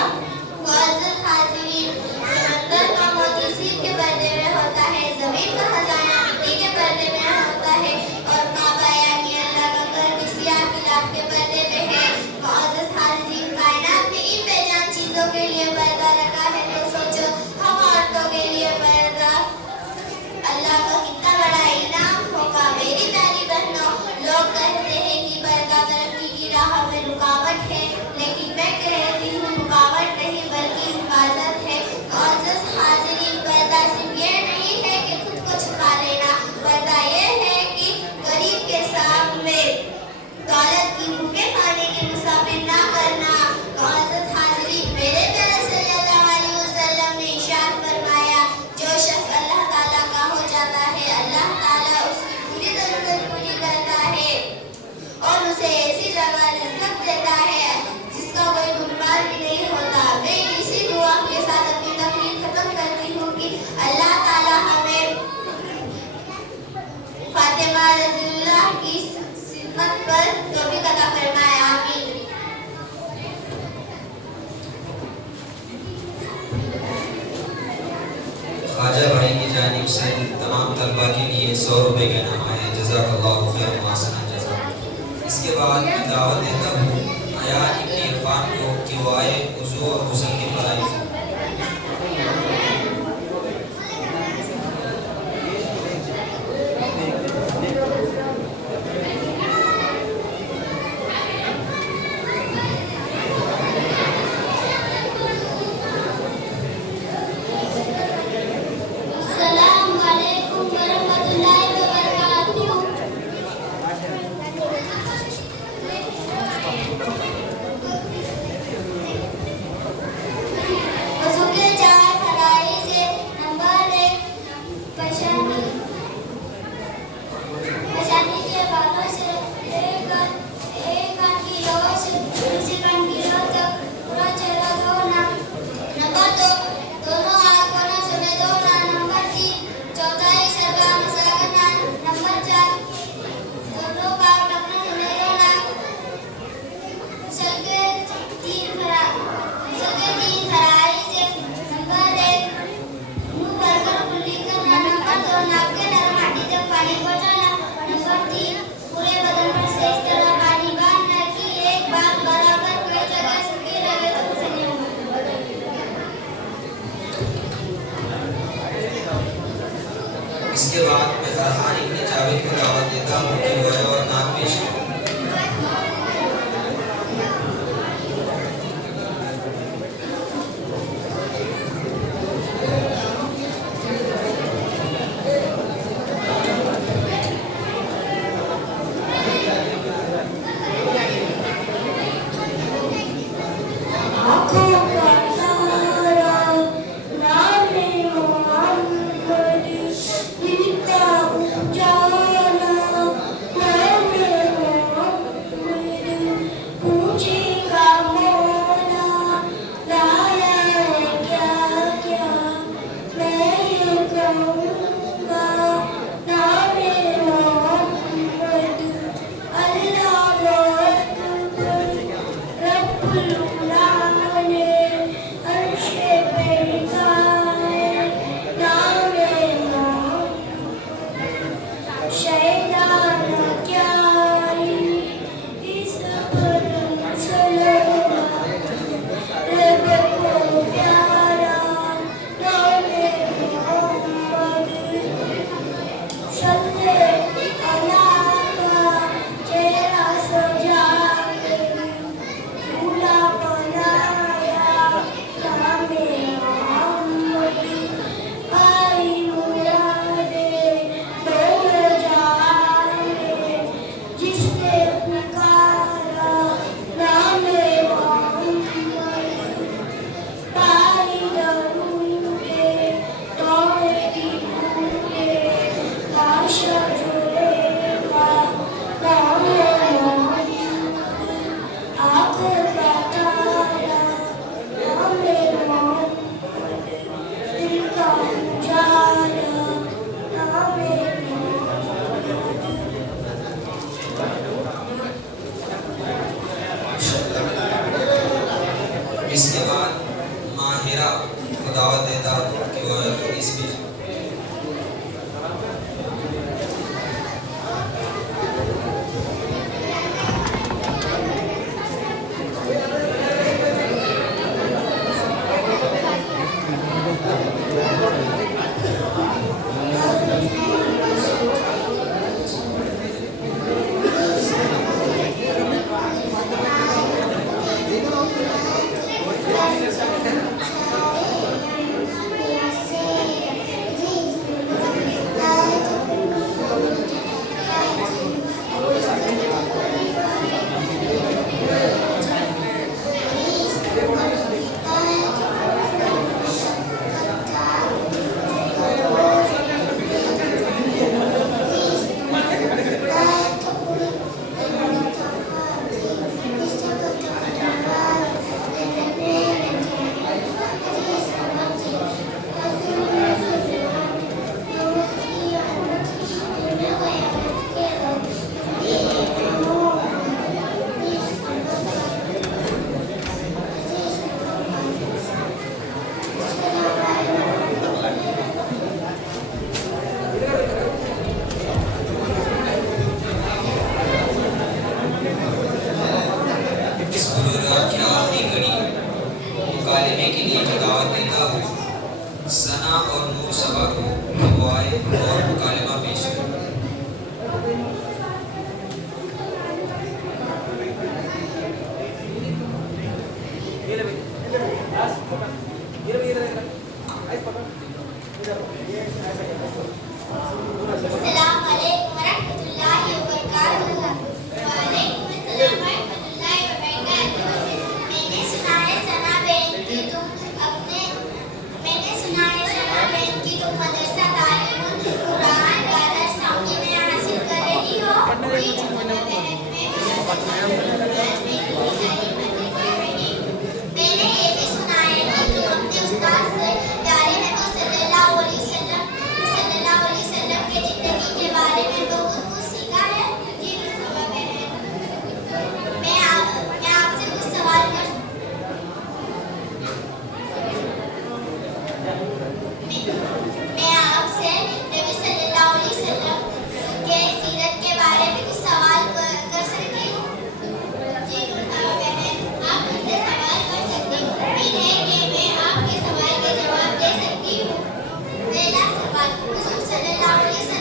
मुअज़्ज़ज़ हाज़िरीन समंदर का मोती सीप के पर्दे में होता है ज़मीन का खजाना मिट्टी के पर्दे में होता है और काबा यानी अल्लाह का घर किसी खिलाफ के पर्दे में है। मुअज़्ज़ज़ हाज़िरीन कायनात में इन बेजान चीजों के लिए पर्दा रखा है तो सोचो हम औरतों के लिए पर्दा अल्लाह का कितना बड़ा इनाम होगा। मेरी प्यारी बहनों लोग कहते हैं कि पर्दा तरक्की की राह में रुकावट है लेकिन मैं कहती हूँ रुकावट नहीं बल्कि हिफाजत है। मुअज़्ज़ज़ हाज़िरीन पर्दा सिर्फ ये नहीं है कि खुद को छुपा लेना पर्दा ये है कि गरीब के सामने दौलत की भूखे खाने के मुसाफिर ना करना। मुअज़्ज़ज़ हाज़िरीन मेरे प्यारे सल्लल्लाहु अलैहि वसल्लम ने इरशाद फरमाया जो शख्स अल्लाह ताला का हो जाता है अल्लाह ताला उसकी पूरी ज़रूरत पूरी करता है और उसे ऐसी जगह रिज़्क़ देता है जिसका कोई गुनहगार भी नहीं होता। मैं इसी दुआ के साथ अपनी तकरीर खत्म करती हूँ कि अल्लाह ताला हमें फातिमा रज़ियल्लाहु की खिदमत पर तौफीक अता फरमाए आमीन। ख्वाजा भाई की जानिब से तमाम तलबा के लिए 100 रुपए का इनाम है। जज़ाकल्लाहु खैरन व अहसन जज़ा। इसके बाद मैं दावत देता हूँ अयान इब्न इरफान को कि वो आए वज़ू और गुस्ल के फराइज़। अस्सलामु अलैकुम व रहमतुल्लाहि व बरकातुहू। इसके बाद मैं फरहान इब्न जावेद को दावत देता हूँ कि वो आए और नाम पेश करें। इसके बाद माहिरा को दावत देता हूँ कि वह इस बीच मुकालमे के लिए जो दावत देता हूँ सना और नूर सबा को वो आए और मुकालमा पेश करें। सल्लल्लाहु अलैहि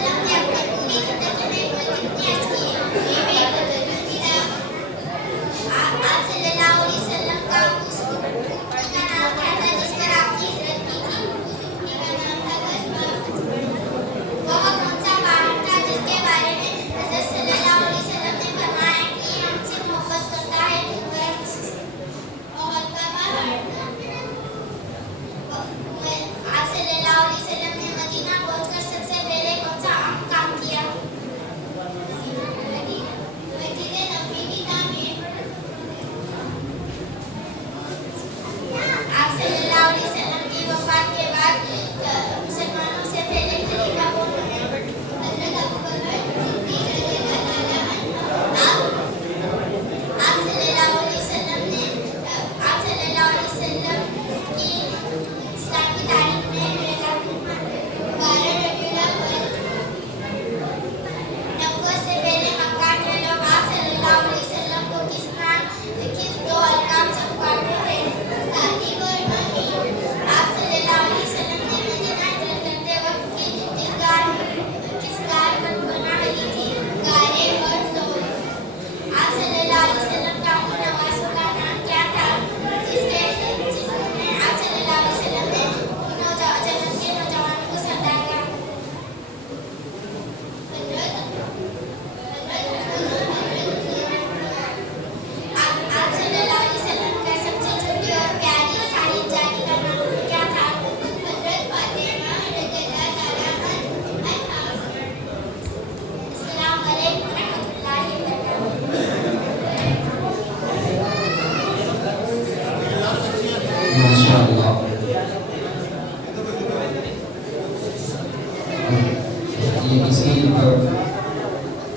ये इसी पर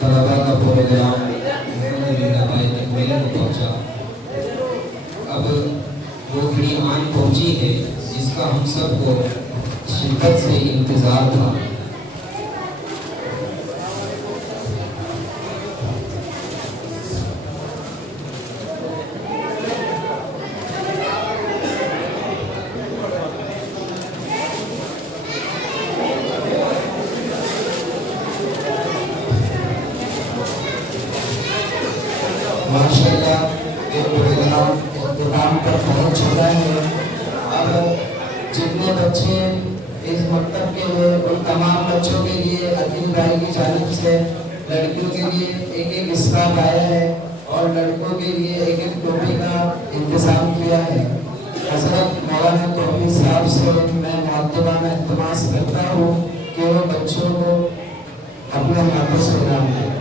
तलबा का प्रोग्राम मेले में पहुँचा। अब वो घड़ी आन पहुँची है जिसका हम सबको शिद्दत से इंतज़ार था। माशाअल्लाह ये प्रोग्राम इख्तिताम पर पहुंच चुका है। अब जितने बच्चे इस मकतब के हैं उन तमाम बच्चों के लिए अकील भाई की जानिब से लड़कियों के लिए एक एक इस्काप आया है और लड़कों के लिए एक एक टोपी का इंतज़ाम किया है। हज़रत मौलाना तौफीक साहब से मैं मुअद्दबाना इल्तिमास करता हूँ कि वो बच्चों को अपने हाथों से इनाम दें।